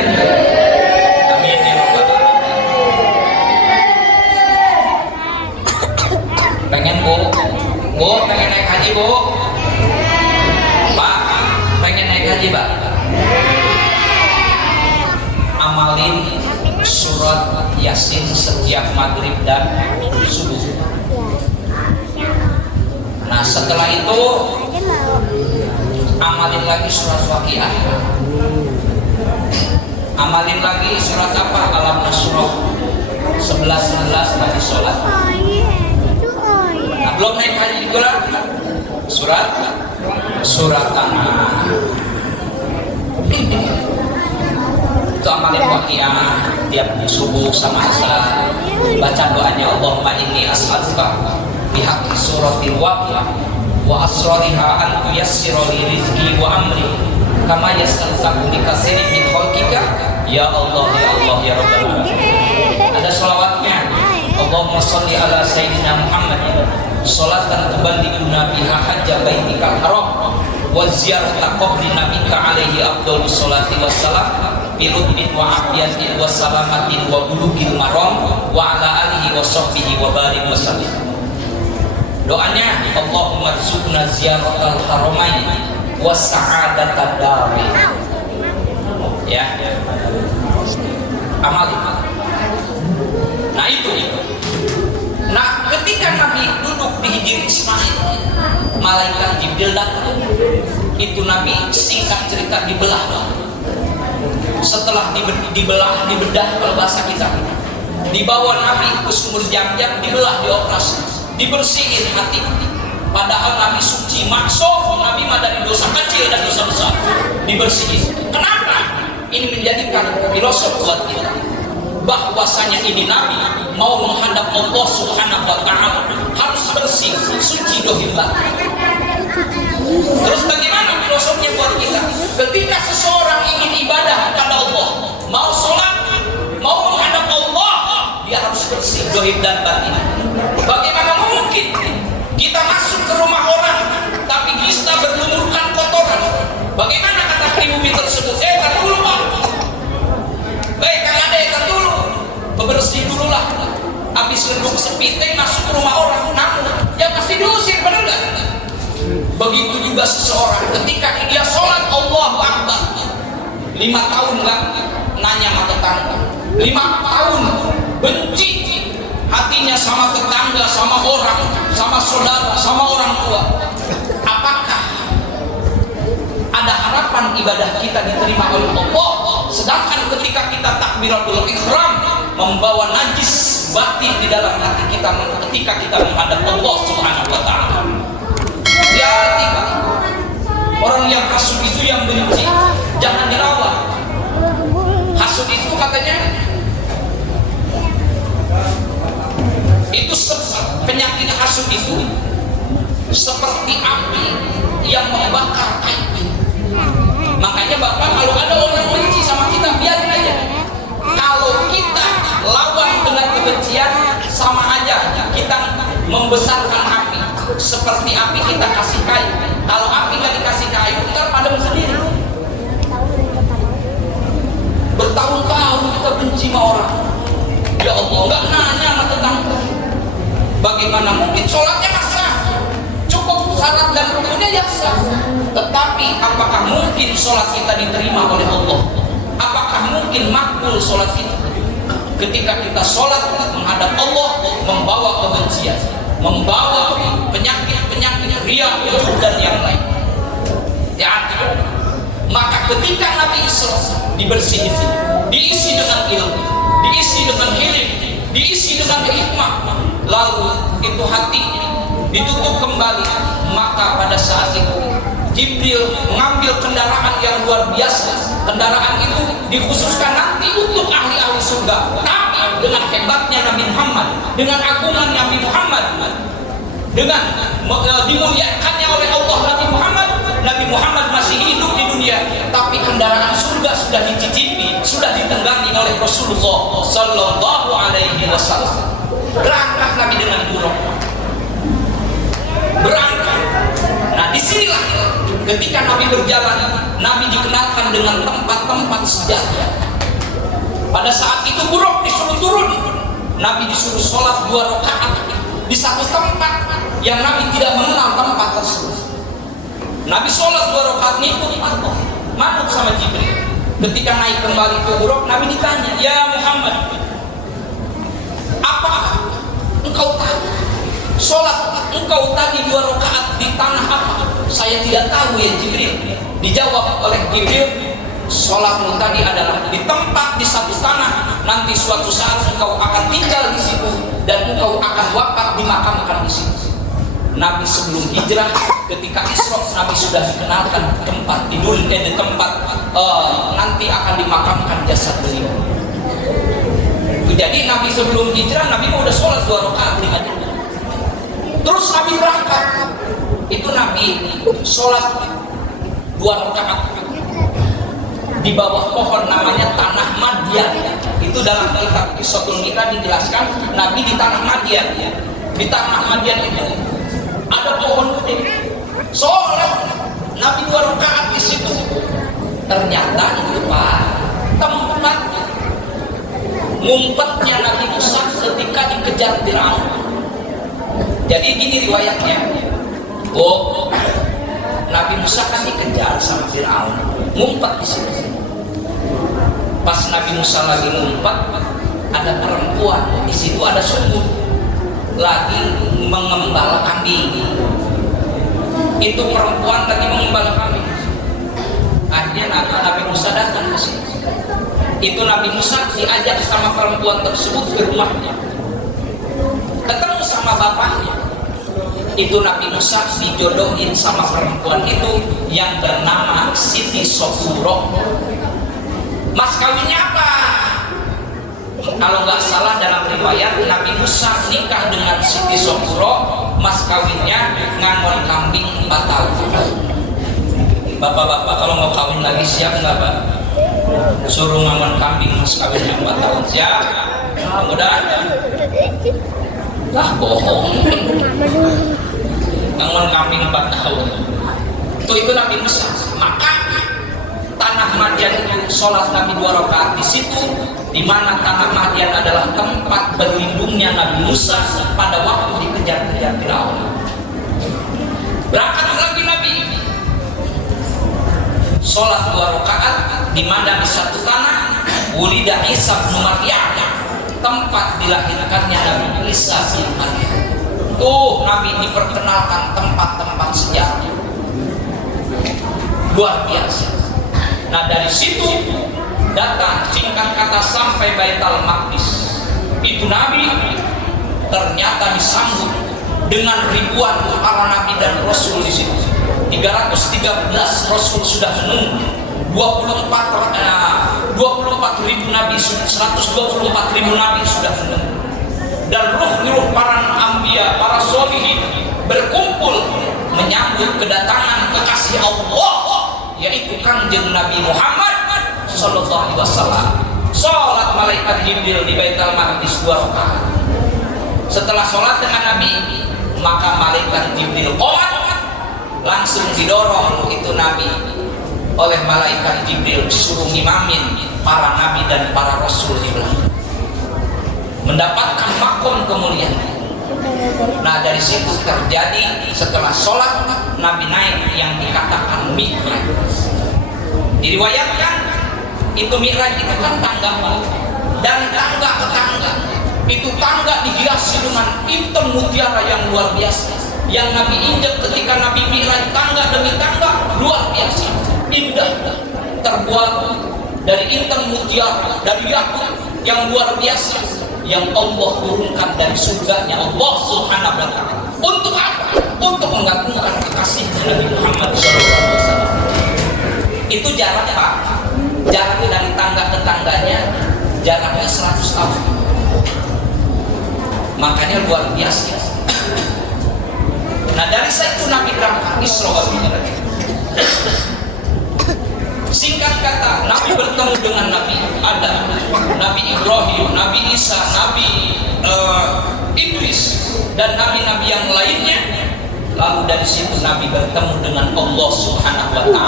Amin ya rabbal alamin. Pengen bu, pengen naik haji bu? Pak, pengen naik haji pak? Amalin surat Yasin setiap maghrib dan subuh. Nah, setelah itu amalin lagi surat Waqiah. Amalin lagi surat apa? Alam Nasrah 11 tadi sholat. Nah, belum naik haji juga surat Tanah. Itu amalin Waqiah tiap subuh sama asar. Baca doanya Allahumma inni as'aluka bihaqqi suratil Waqiah wa asrariha an tuyassira li rizqi wa amri kama yassartahu li katsirin min khalqika ya Allah ya rabbal alamin. Ada shalawatnya. Allahumma shalli ala sayyidina Muhammad sholatan tuballighuna biha hajja baitikal haram wa ziyarata qabri nabika alaihi afdhalus sholati wassalam bi lutfin wa afiyatin wa salamatin wa bulughil maram wa ala alihi wa sahbihi wa barik wa sallim. Doanya Allahumma rzuqna ziyaratal haramain wa sa'adatad darain. Ya. Amal. Nah itu. Nah, ketika Nabi duduk di Hijri Ismail, malaikat Jibril datang. Itu Nabi singkat cerita dibelah. Setelah dibedah kalau bahasa kita, dibawa Nabi ke sumur Jam-Jam, dibelah, dioperasi, dibersihin hati. Padahal Nabi suci, maksum, Nabi mah dari dosa kecil dan dosa besar, dibersihin. Kenapa? Ini menjadikan filosof buat kita, bahwasanya ini Nabi mau menghadap Allah Subhanahu wa Ta'ala harus bersih, suci dohillah. Terus bagaimana filosofnya buat kita? Ketika seseorang ingin ibadah kepada Allah, mau sholat, mau menghadap Allah, dia harus bersih dohir dan batin. Bagaimana mungkin kita masuk ke rumah orang tapi kita berlumurkan kotoran? Bagaimana kata pribumi tersebut? Tar dulu pak, Kang Ade, tar dulu, bebersih dulu lah. Habis gedung sepiteng masuk ke rumah orang, namun ya pasti diusir, benar nggak? Begitu juga seseorang ketika dia sholat Allahu Akbar 5 tahun nggak nanya sama tetangga, 5 tahun benci hatinya sama tetangga, sama orang, sama saudara, sama orang tua, apakah ada harapan ibadah kita diterima oleh Allah? Sedangkan ketika kita takbiratul ihram membawa najis batin di dalam hati kita ketika kita menghadap Allah Subhanahu wa Ta'ala. Ya, orang yang hasud itu, yang benci, jangan dirawat. Hasud itu katanya itu penyakit hasud itu seperti api yang membakar kain. Makanya Bapak, kalau ada orang benci sama kita, biarin aja. Kalau kita lawan dengan kebencian, sama aja kita membesarkan api. Seperti api kita kasih kayu. Kalau api nggak dikasih kayu, ntar padam sendiri. Bertahun-tahun kita benci sama orang. Ya Allah, nggak nanya sama tetangga. Bagaimana mungkin sholatnya sah? Cukup syarat dan rukunnya ya sah. Tetapi apakah mungkin sholat kita diterima oleh Allah? Apakah mungkin makbul sholat kita? Ketika kita sholat menghadap Allah, membawa kebencian, membawa penyakit-penyakit riya, ujub dan yang lain. Ya, maka ketika Nabi Isra dibersihin, diisi dengan ilmu, diisi dengan hilim, diisi dengan hikmah, lalu itu hati ditutup kembali, maka pada saat itu Jibril mengambil kendaraan yang luar biasa. Kendaraan itu dikhususkan nanti untuk ahli-ahli surga. Tapi dengan hebatnya Nabi Muhammad, dengan agungan Nabi Muhammad, dengan dimuliakannya oleh Allah Nabi Muhammad masih hidup di dunia, tapi kendaraan surga sudah dicicipi, sudah ditenggangi oleh Rasulullah Sallallahu Alaihi Wasallam. Berangkat Nabi dengan buruk, berangkat. Nah, disinilah ketika Nabi berjalan, Nabi dikenalkan dengan tempat-tempat sejarah. Pada saat itu buruk disuruh turun, Nabi disuruh sholat 2 rakaat di satu tempat yang Nabi tidak mengenal tempat tersebut. Nabi sholat 2 rakaat ngikut Allah, manut sama Jibril. Ketika naik kembali ke buruk, Nabi ditanya, ya Muhammad, apa engkau tahu sholat engkau tadi 2 rakaat di tanah apa? Saya tidak tahu ya Jibril. Dijawab oleh Jibril, sholatmu tadi adalah di tempat di satu tanah. Nanti suatu saat engkau akan tinggal di situ dan engkau akan wafat dimakamkan di situ. Nabi sebelum hijrah, ketika Isra, Nabi sudah dikenalkan tempat tidur di tempat nanti akan dimakamkan jasad beliau. Jadi Nabi sebelum hijrah, Nabi udah sholat 2 rakaat di Madinah. Terus Nabi berangkat, itu Nabi sholat 2 rakaat di bawah pohon namanya Tanah Madian. Itu dalam kitab Qissatul Mi'raj dijelaskan, Nabi di Tanah Madian. Di Tanah Madian itu ada pohon gede. Sholat Nabi 2 rakaat di situ. Ternyata itu tempat ngumpetnya Nabi Musa ketika dikejar Firaun. Jadi gini riwayatnya. Oh, Nabi Musa kan dikejar sama Firaun, ngumpet di situ. Pas Nabi Musa lagi ngumpet, ada perempuan di situ, ada sumur lagi mengembala kambing. Itu perempuan lagi mengembala kambing. Akhirnya Nabi Musa datang ke situ. Itu Nabi Musa diajak sama perempuan tersebut ke rumahnya, ketemu sama bapaknya. Itu Nabi Musa dijodohin sama perempuan itu yang bernama Siti Sofuro. Mas kawinnya apa? Kalau nggak salah dalam riwayat, Nabi Musa nikah dengan Siti Sofuro, mas kawinnya ngangon kambing 4 tahun. Bapak-bapak kalau mau kawin lagi siap nggak Pak? Suruh ngangon kambing mas kawinnya 4 tahun, siap? Mudah-mudahan. Lah bohong. Ngangon kambing 4 tahun. Itu Nabi Musa. Maka Tanah Madian itu sholat Nabi 2 rakaat di situ, di mana Tanah Madian adalah tempat berlindungnya Nabi Musa pada waktu dikejar-kejar Firaun. Berangkat lagi Nabi sholat 2 rakaat di mana di satu tanah Wulida Isa bin Maryam, tempat dilahirkannya Nabi Isa bin Maryam. Tuh Nabi diperkenalkan tempat-tempat sejarah luar biasa. Nah dari situ datang singkat kata sampai Baitul Maqdis. Itu Nabi ternyata disambut dengan ribuan para nabi dan rasul di situ. 313 rasul sudah menunggu, 24 ribu nabi, 124 ribu nabi sudah menunggu. Dan ruh-ruh para anbiya, para sholihin berkumpul menyambut kedatangan kekasih Allah, yaitu Kanjeng Nabi Muhammad sallallahu alaihi wasallam. Salat malaikat Jibril di Baitul Maqdis 2 rakaat. Setelah salat dengan Nabi, maka malaikat Jibril qomat, langsung didorong itu Nabi oleh malaikat Jibril, disuruh ngimamin para nabi dan para rasul di belakang, mendapatkan makom kemuliaan. Nah, dari situ terjadi setelah sholat Nabi naik yang dikatakan Mi'raj. Diriwayatkan itu Mi'raj itu kan tangga, dan tangga ke tangga itu tangga dihiasi dengan intan mutiara yang luar biasa, yang Nabi injak ketika Nabi Mi'raj. Tangga demi tangga luar biasa indah, terbuat dari intan mutiara, dari yakut yang luar biasa, yang Allah turunkan dari surganya Allah Subhanahu wa ta'ala. Untuk apa? Untuk mengagungkan kekasih Nabi Muhammad SAW. Itu jarak Pak. Jarak dari tangga ke tangganya jaraknya 100 tahun. Makanya luar biasa. Nah, dari situ Nabi berangkat Isra wa Mi'raj. Singkat kata, Nabi bertemu dengan Nabi Adam, Nabi Ibrahim, Nabi Isa, Nabi Idris, dan nabi-nabi yang lainnya. Lalu dari situ Nabi bertemu dengan Allah Subhanahu wa ta'ala.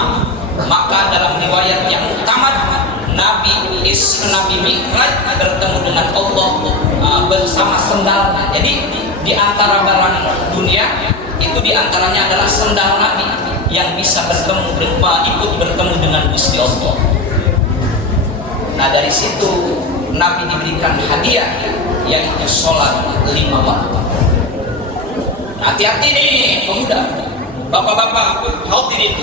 Maka dalam riwayat yang utama, Nabi Mi'raj bertemu dengan Allah bersama sendal. Jadi di antara barang dunia itu diantaranya adalah sendal Nabi yang bisa ikut bertemu dengan Gusti Allah. Nah, dari situ Nabi diberikan hadiah, yaitu sholat 5 waktu. Hati-hati nih pemuda, bapak-bapak, hadirin.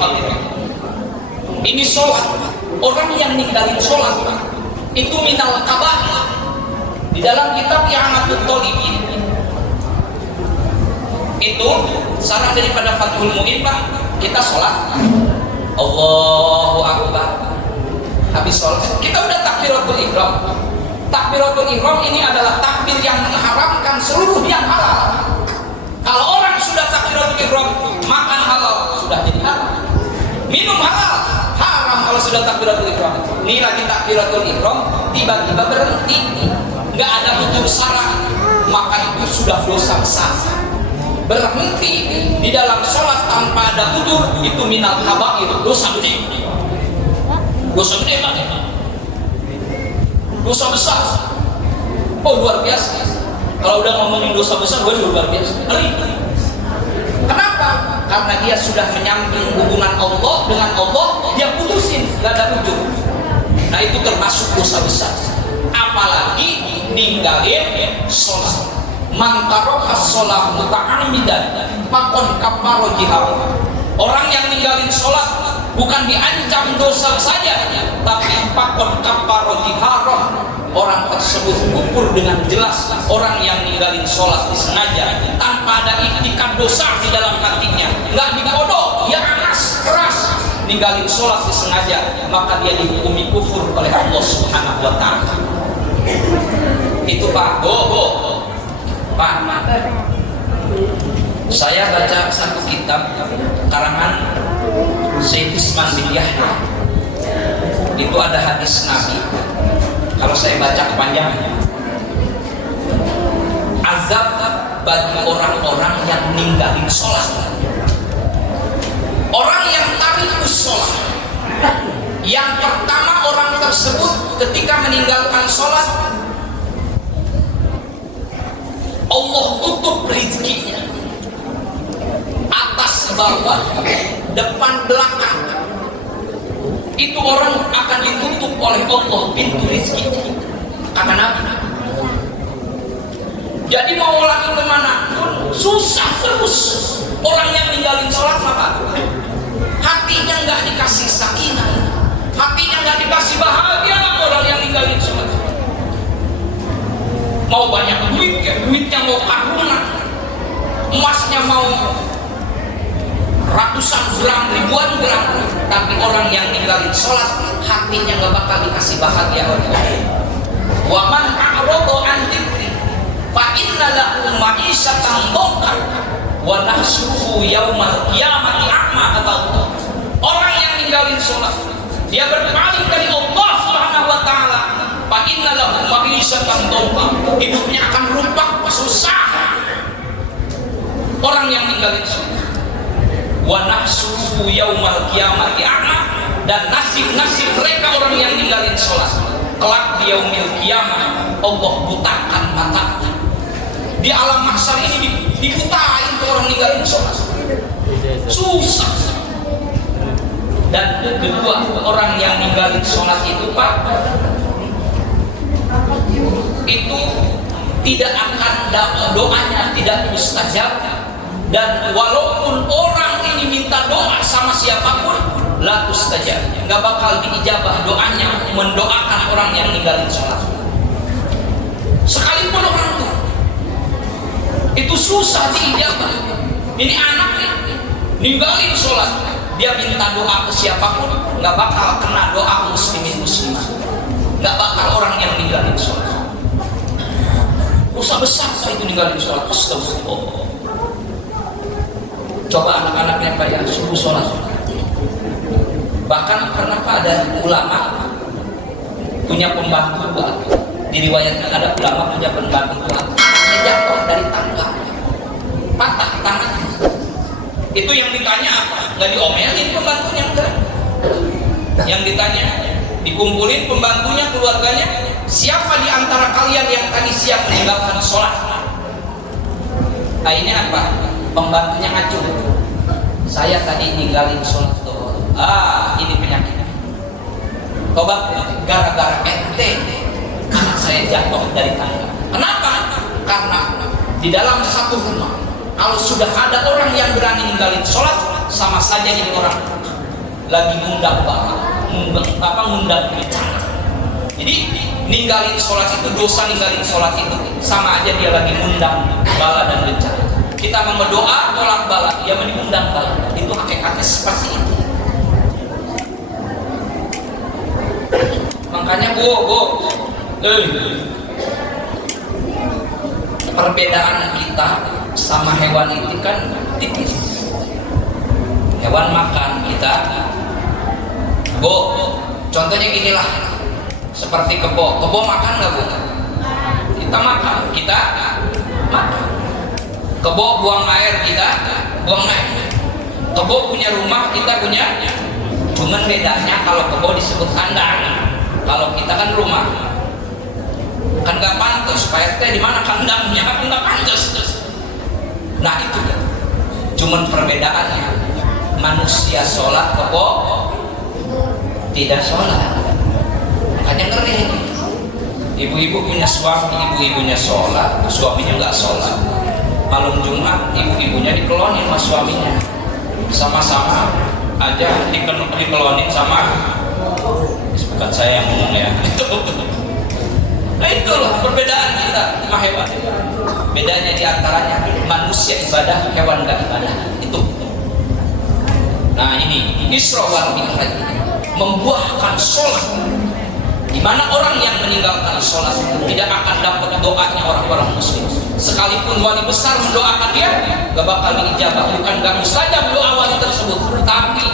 Ini sholat, orang yang ninggalin sholat itu minal kaba'ir. Di dalam kitab I'anatul Talibin itu salah daripada Fathul Mu'in, Pak. Kita sholat, Allahu Akbar, habis sholat kita udah takbiratul ihram. Takbiratul ihram ini adalah takbir yang mengharamkan seluruh yang halal. Kalau orang sudah takbiratul ihram, makan halal sudah jadi haram, minum halal haram. Kalau sudah takbiratul ihram, ini lagi takbiratul ihram, tiba-tiba berhenti, nggak ada tutur syarat, maka itu sudah dosa besar. Berhenti di dalam sholat tanpa ada tutur itu minal kaba'ir, dosa gede. Dosa gede Pak. Dosa besar. Oh, luar biasa. Kalau udah ngomongin dosa besar, luar biasa. Kenapa? Karena dia sudah menyambung hubungan Allah dengan Allah, dia putusin, gak ada ujung. Nah, itu termasuk dosa besar. Apalagi ninggalin sholat. Man taraka sholat muta'ammidan faqad kafara jihad. Orang yang ninggalin sholat bukan diancam dosa saja, tapi faqad kafara jihad. Orang tersebut kufur dengan jelas. Orang yang ninggalin sholat disengaja tanpa ada iktikat dosa di dalam hatinya, nggak dikodok, ya keras ninggalin sholat disengaja, maka dia dihukumi kufur oleh Allah Subhanahu wa ta'ala. Itu Pak. Pak, saya baca satu kitab karangan Syekh Isman bin Yahya. Itu ada hadis Nabi. Kalau saya baca kepanjangan, azab bagi orang-orang yang ninggalin sholat. Orang yang tarikus sholat, yang pertama orang tersebut ketika meninggalkan sholat, Allah tutup rezekinya, atas bawah, depan belakang. Itu orang akan ditutup oleh Allah pintu rezekinya, kata Nabi. Jadi mau lagi kemana pun susah terus. Orang yang ninggalin sholat apa? Hatinya nggak dikasih sakinah, hatinya nggak dikasih bahagia. Orang yang ninggalin sholat, mau banyak duitnya mau karunan, emasnya mau ratusan gram, ribuan gram, tapi orang yang ninggalin sholat hatinya nggak bakal dikasih bahagia oleh Allah. Wa man a'rada an dzikri fa inna lahu ma'isyatan dhanka. wa nahsyuruhu yaumal qiyamati a'ma, kata Allah. Orang yang ninggalin sholat, dia berpaling dari Allah Subhanahu wa taala, fa inna lahu ma'isatan dhanka, hidupnya akan rupak, susah. Orang yang ninggalin sholat. Wa nahsyuruhu yaumal qiyamati a'ma, dan nasib mereka orang yang ninggalin sholat kelak di yaumil qiyamah Allah butakan matanya. Di alam mahsyar ini dibutain ke orang ninggalin sholat, susah. Dan kedua, orang yang ninggalin sholat itu Pak, itu tidak akan doanya tidak mustajab. Dan walaupun orang ini minta doa sama siapapun, la tustajab, nggak bakal diijabah doanya mendoakan orang yang ninggalin sholat. Sekalipun orang itu susah diijabah. Ini anaknya ninggalin sholat, dia minta doa ke siapapun, nggak bakal kena doa muslimin muslimah, nggak bakal orang yang ninggalin sholat. Dosa besar itu ninggalin sholat. Astagfirullah. Coba anak-anaknya Pak ya, subuh sholat. Bahkan pernah Pak ada ulama punya pembantu Pak, diriwayatkan ada ulama punya pembantu Pak, dia jatuh dari tangga, patah tangannya. Itu yang ditanya apa? Nggak diomelin pembantunya, enggak. Yang ditanya, dikumpulin pembantunya, keluarganya, siapa di antara kalian yang tadi siang meninggalkan sholat? Akhirnya apa? Pembantunya ngacu, saya tadi ninggalin sholat doang. Ini penyakitnya. Tobat, gara-gara ente anak saya jatuh dari tangga. Kenapa? Karena di dalam satu rumah kalau sudah ada orang yang berani ninggalin sholat, sama saja ini orang lagi ngundang bala, ngundang bencana. Jadi ninggalin sholat itu, dosa ninggalin sholat itu sama aja dia lagi ngundang bala dan bencana. Kita mau berdoa tolak bala, dia mengundang bala. Itu hakikatnya seperti itu. Makanya perbedaan kita sama hewan itu kan tipis. Hewan makan, kita contohnya ginilah, seperti kebo makan nggak Bu? Kita makan, kita makan. Kebo buang air, kita buang air. Kebo punya rumah, kita punya. Cuman bedanya kalau kebo disebut kandang, kalau kita kan rumah. Kan nggak pantas, Pak RT di mana kandangnya? Kan nggak pantas. Nah itu kan. Cuman perbedaannya, manusia sholat, kebo tidak sholat. Makanya ngeri. Ibu-ibu punya suami, ibu-ibunya sholat, suaminya nggak sholat. Malam Jumat ibu-ibunya dikelonin sama suaminya, sama-sama aja dikelonin sama, bukan saya yang ngomong ya. Nah itulah perbedaan kita sama hewan. Bedanya diantaranya manusia ibadah, hewan gak ibadah. Itu. Nah ini Isra wal Mi'raj membuahkan sholat, di mana orang yang meninggalkan sholat tidak akan dapat doanya orang-orang muslim. Sekalipun wali besar mendoakan dia, gak bakal diijabah. Bukan gak mustajab doa wali tersebut, tapi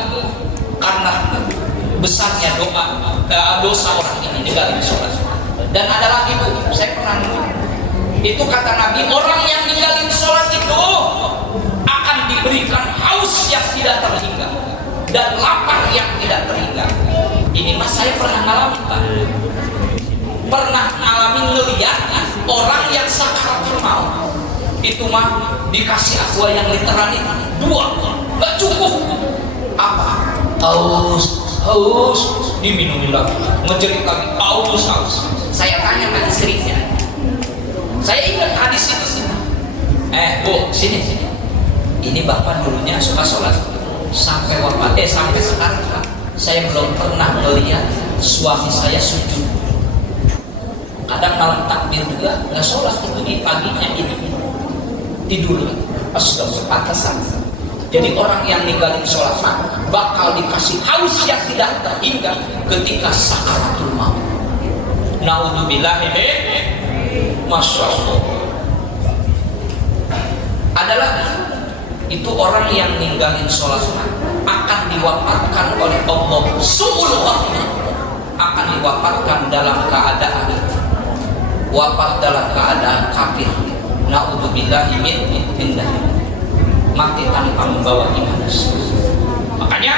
karena besarnya dosa orang ini ninggalin sholat. Dan ada lagi Bu, saya pernah dengar, itu kata Nabi, orang yang ninggalin sholat itu akan diberikan haus yang tidak terhingga dan lapar yang tidak terhingga. Ini mas saya pernah ngalamin Pak, pernah ngalamin ngeliat orang yang sakaratul maut itu mah dikasih aqua yang literan itu 2, nggak cukup. Apa? Haus, diminumin lagi, ngejerit lagi, haus. Saya tanya sama istrinya, saya ingat hadis itu sih. Bu, sini. Ini bapak dulunya suka sholat sampai wafat, sampai sekarang Pak, saya belum pernah melihat suami saya sujud. Kadang malam takbir juga nggak sholat, itu di paginya ini tidur. Astagfirullah. Jadi orang yang ninggalin sholat bakal dikasih haus yang tidak terhingga ketika sakaratul maut. Naudzubillah. Masya Allah. Ada lagi itu orang yang ninggalin sholat akan diwafatkan oleh Allah su'ul khatimah, akan diwafatkan dalam keadaan wafat dalam keadaan kafir. Na'udzubillahi min dzalik, mati tanpa membawa iman. Makanya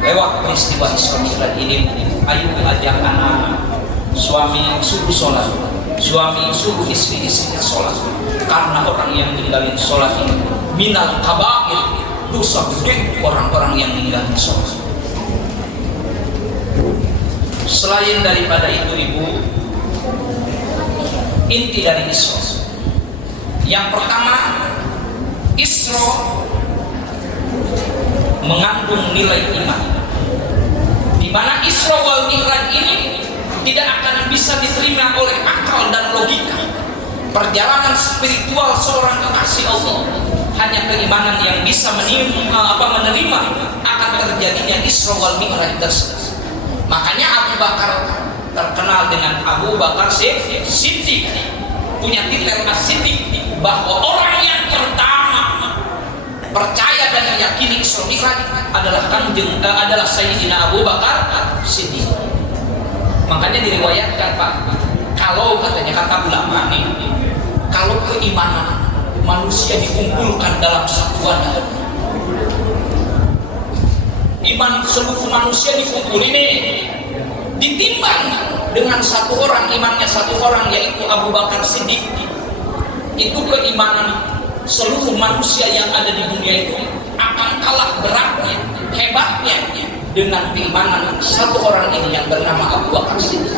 lewat peristiwa Isra Mi'raj ini, ayo ajak anak, suami suruh sholat, suami suruh istri-istri sholat, karena orang yang ninggalin sholat ini minal kabair, dosa gede orang-orang yang ninggalin sholat. Selain daripada itu ibu, inti dari Isra, yang pertama, Isra mengandung nilai iman, di mana Isra wal Mi'raj ini tidak akan bisa diterima oleh akal dan logika. Perjalanan spiritual seorang kekasih Allah hanya keimanan yang bisa menerima akan terjadinya Isra wal Mi'raj tersebut. Makanya Abu Bakar terkenal dengan Abu Bakar Siddiq, punya titel As-Siddiq, bahwa orang yang pertama percaya dan meyakini Isra Mi'raj adalah Sayyidina Abu Bakar Siddiq. Makanya diriwayatkan, Pak, kalau katanya kata ulama nih, kalau keimanan manusia dikumpulkan dalam satu wadah, iman seluruh manusia dikumpul ini, ditimbang dengan satu orang, imannya satu orang, yaitu Abu Bakar Siddiq, itu keimanan seluruh manusia yang ada di dunia itu akan kalah beratnya, hebatnya dengan keimanan satu orang ini yang bernama Abu Bakar Siddiq.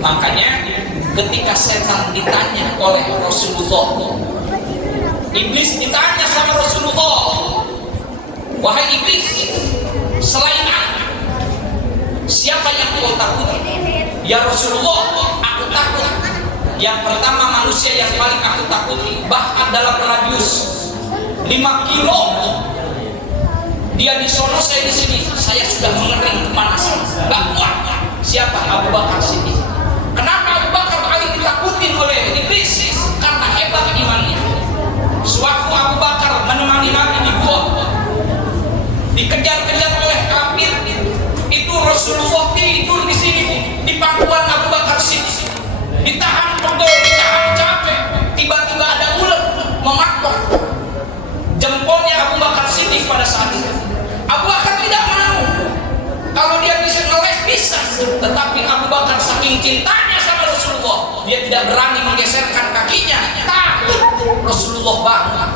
Makanya ketika setan ditanya oleh Rasulullah, iblis ditanya sama Rasulullah, wahai iblis, selain aku, siapa yang kau takuti? Ya Rasulullah, aku takut yang pertama manusia yang paling aku takuti, bahkan dalam radius 5 kilo dia di sono, saya di sini, saya sudah mengering kemanasan, gak kuat. Siapa? Abu Bakar Siddiq. Kenapa Abu Bakar paling ditakutin oleh iblis? Karena hebat imannya. Sewaktu Abu Bakar menemani Nabi di gua, dikejar-kejar oleh kafir, itu Rasulullah tidur di sini di pangkuan Abu Bakar Siddiq, ditahan pegel, ditahan capek. Tiba-tiba ada ular mematok jempolnya Abu Bakar Siddiq pada saat itu. Abu Bakar tidak mau, kalau dia bisa ngeles bisa, tetapi Abu Bakar saking cintanya sama Rasulullah, dia tidak berani menggeserkan kakinya, takut Rasulullah bangun.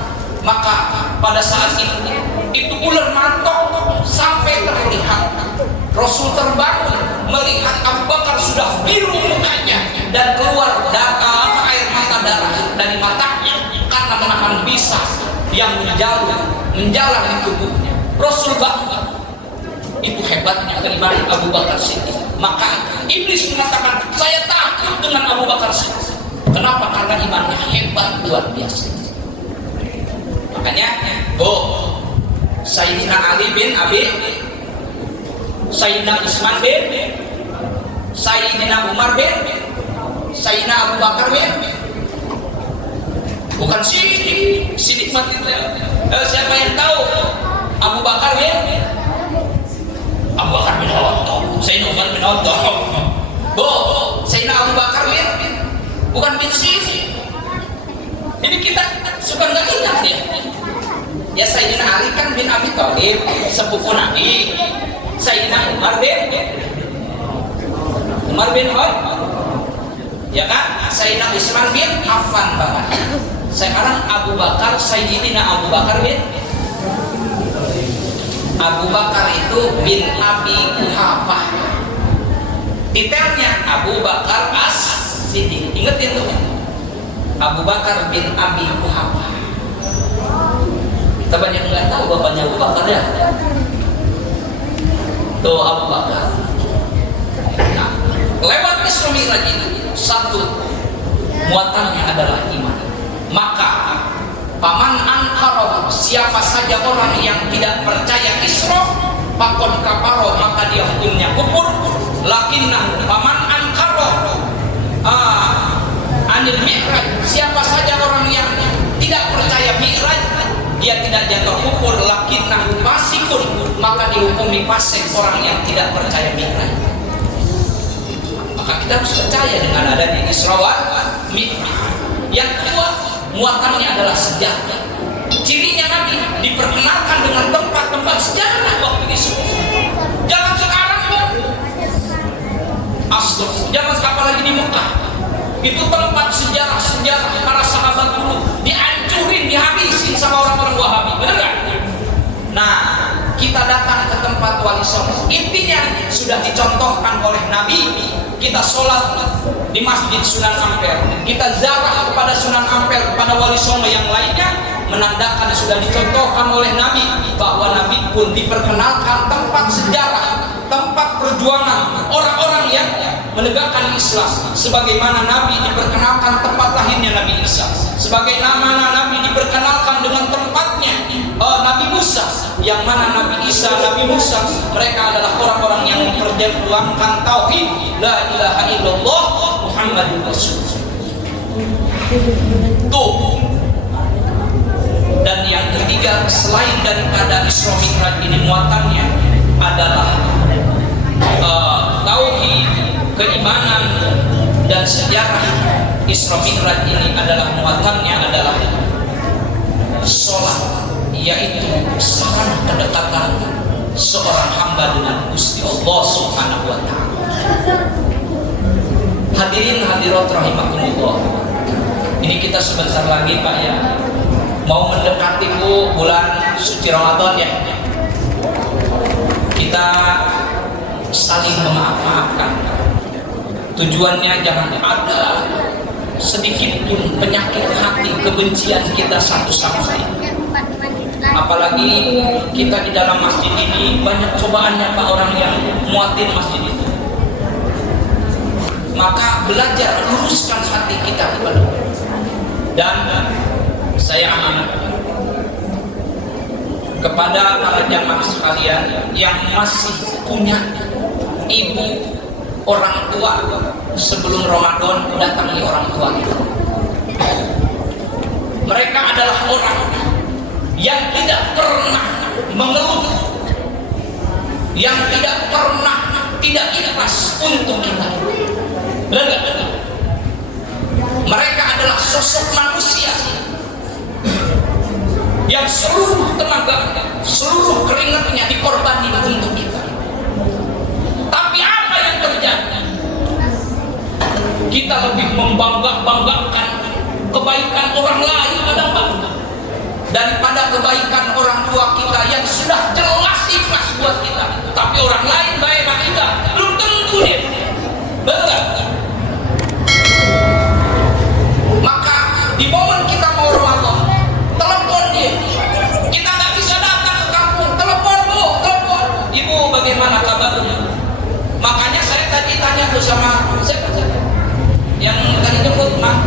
Maka pada saat itu ular mantok sampai terlihat. Rasul terbangun melihat Abu Bakar sudah biru mukanya dan keluar air mata darah dari matanya karena menahan bisa yang menjalar di tubuhnya. Rasul bangun. Itu hebatnya keimanan Abu Bakar Siddiq. Maka iblis mengatakan, saya takut dengan Abu Bakar Siddiq. Kenapa? Karena imannya hebat, luar biasa. Makanya Sayyidina Ali bin Abi, Sayyidina Utsman bin, Sayyidina Umar bin, Sayyidina Abu Bakar bin, bukan Siddiq mati. Siapa yang tahu Abu Bakar bin? Abu Bakar bin Khattab, Sayyidina Umar bin Khattab. Sayyidina Abu Bakar bin, bukan bin Siddiq. Ini kita suka nggak ingat ya. Ya Sayyidina Ali kan bin Abi Thalib, sepupu Nabi. Sayyidina Umar bin Khattab, ya kan? Sayyidina Utsman bin Affan bahkan. Sekarang Abu Bakar, Sayyidina Abu Bakar bin, Abu Bakar itu bin Abi Quhafah. Detailnya Abu Bakar As-Siddiq. Ingetin tuh, Abu Bakar bin Abi Quhafah. Kita banyak nggak tahu bapaknya Abu Bakar ya. Tuh Abu Bakar. Nah, lewat Isra Mi'raj ini, satu muatannya adalah iman. Maka paman ankara, siapa saja orang yang tidak percaya Isra, pakon kaparo, maka dia hukumnya kufur. Lakinna paman ankara anil Mi'raj, siapa saja orang yang tidak percaya Mi'raj, dia tidak dihukumi fasik orang yang tidak percaya Mi'raj. Maka kita harus percaya dengan adanya Isra wal Mi'raj. Yang kedua, muatannya adalah sejarah. Cirinya Nabi diperkenalkan dengan tempat-tempat sejarah waktu disebut. Jangan sekarang, jangan apalagi di Mekah. Itu tempat sejarah para sahabat dulu dihancurin, dihabisin sama orang-orang Wahabi, benar nggak? Nah, kita datang ke tempat Wali Songo. Intinya sudah dicontohkan oleh Nabi. Kita sholat di Masjid Sunan Ampel, kita ziarah kepada Sunan Ampel, kepada Wali Songo yang lainnya, menandakan sudah dicontohkan oleh Nabi bahwa Nabi pun diperkenalkan tempat sejarah, tempat perjuangan orang-orang yang menegakkan Islam. Sebagaimana Nabi diperkenalkan tempat lahirnya Nabi Isa, sebagaimana Nabi diperkenalkan dengan tempatnya Nabi Musa, yang mana Nabi Isa, Nabi Musa, mereka adalah orang-orang yang memperjuangkan tauhid la ilaha illallah Muhammadur Rasulullah. Tuh. Dan yang ketiga, selain daripada Isra Mi'raj ini, muatannya adalah tauhid, keimanan, dan sejarah. Isra Mi'raj ini adalah muatannya adalah sholat, yaitu sarana kedekatan seorang hamba dengan Gusti Allah Subhanahu wa Ta'ala. Hadirin hadirat rahimakumullah, ini kita sebentar lagi Pak ya mau mendekati bulan suci Ramadan ya. Kita saling memaaf-maafkan. Tujuannya jangan ada sedikit pun penyakit hati, kebencian kita satu sama lain. Apalagi kita di dalam masjid ini banyak cobaannya Pak, orang yang muatin masjid itu. Maka belajar luruskan hati kita kepada Allah. Dan saya amanatkan kepada para jamaah sekalian yang masih punya ibu orang tua, sebelum Ramadan datangi orang tua kita. Mereka adalah orang yang tidak pernah mengeluh, yang tidak pernah tidak ikhlas untuk kita. Benar? Mereka adalah sosok manusia yang seluruh tenaga, seluruh keringatnya dikorbankan untuk kita. Tapi apa yang terjadi? Kita lebih membanggakan kebaikan orang lain daripada kebaikan orang tua kita yang sudah jelas ikhlas buat kita. Tapi orang lain baik sama kita belum tentu dia. Betul? Maka di momen kita mau Ramadan, telepon dia. Kita nggak bisa datang ke kampung, telepon Bu, telepon. Ibu bagaimana kabarnya? Makanya saya tadi tanya tuh sama siapa yang tadi jemput Mak.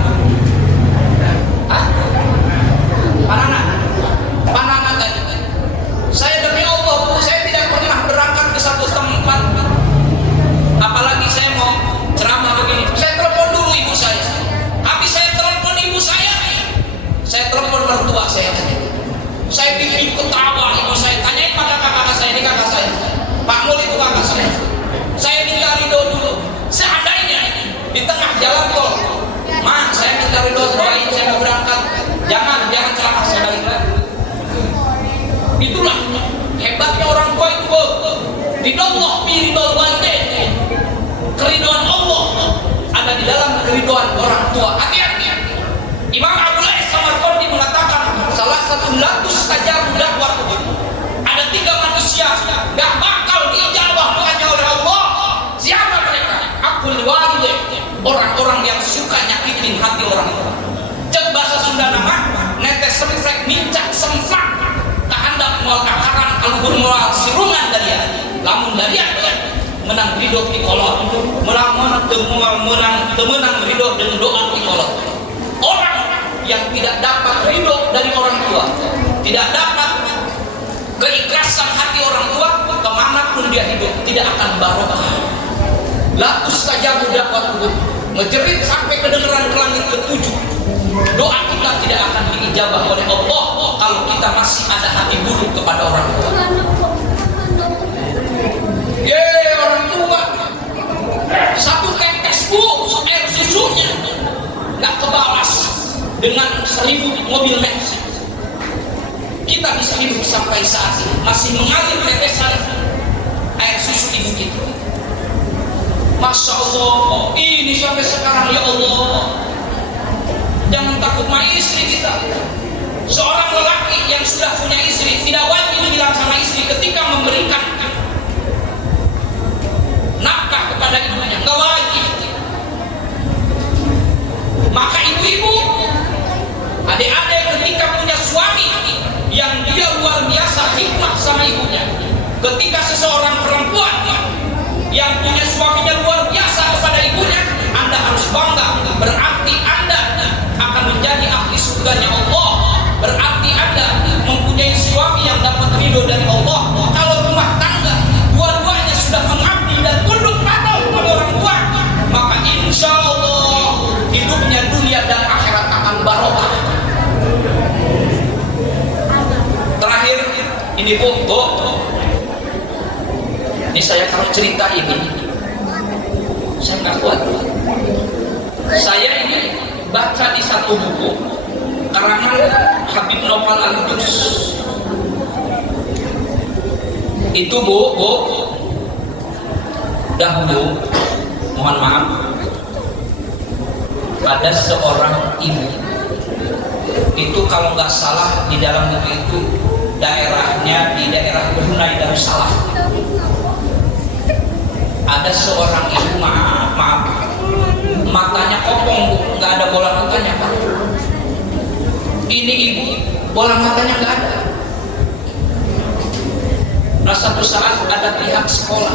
Panana tadi. Saya demi Allah Bu, saya tidak pernah berangkat ke satu tempat. Apalagi saya mau ceramah begini. Saya telepon dulu ibu saya. Habis saya telepon ibu saya telepon mertua saya. Saya bikin ketawa ibu saya. Tanyain pada kakak saya, ini kakak saya. Pak Mul itu kakak saya. Saya minta ridho dulu. Seandainya di tengah jalan tol, Mak, saya minta ridho, doain saya mau berangkat. Jangan ceramah saya balik lagi. Itulah hebatnya orang tua itu. Ridho biridhol walidain. Keridhaan Allah ada di dalam keridhaan orang tua. Hati-hati. Imam Abdullah Samarqandi mengatakan salah satu latus tajam dakwah ada 3 manusia gak bakal dijawab doanya oleh Allah. Siapa mereka? Akul walidain, orang-orang yang suka nyakitin hati orang tua. Cek bahasa Sunda nama netes semprek mincak sempak kahandak mual kakaran aluhur mual sirungan dari lamun dari menang ridho di kolot, menang temenang ridho dengan doa di kolot. Orang yang tidak dapat ridho dari orang tua, tidak dapat keikhlasan hati orang tua, kemanapun dia hidup tidak akan barokah. Latus saja mudah waktu ngejerit sampai kedengeran ke langit ke-7. Doa kita tidak akan diijabah oleh Allah kalau kita masih ada hati buruk kepada orang tua. dengan 1000 mobil Mercy. Kita bisa hidup sampai saat ini, masih mengalir tetesan air susu ibu kita. Masya Allah, ini sampai sekarang ya Allah. Jangan takut sama istri kita. Seorang lelaki yang sudah punya istri tidak wajib bilang sama istri ketika memberikan nafkah kepada ibunya, nggak wajib. Maka ibu-ibu, adik-adik ketika punya suami yang dia luar biasa hikmah sama ibunya, ketika seseorang perempuan yang punya suaminya luar biasa kepada ibunya, Anda harus bangga. Berarti Anda akan menjadi ahli surganya Allah. Berarti Anda mempunyai suami yang dapat ridho dari Allah. Kalau rumah tangga dua-duanya sudah mengabdi dan tunduk patuh kepada orang tua, maka insya Allah hidupnya dunia dan akhirat akan barokah. Terakhir ini Bu, ini saya kalau cerita ini saya nggak kuat. Saya ini baca di satu buku karangan Habib Nopal Al-Qudus. Itu Bu, dahulu mohon maaf, ada seorang ibu itu kalau nggak salah di dalam buku itu daerahnya di daerah Brunei Darussalam. Ada seorang ibu, maaf, matanya kopong Bu, nggak ada bola matanya Pak. Ini ibu bola matanya nggak ada. Nah satu saat ada pihak sekolah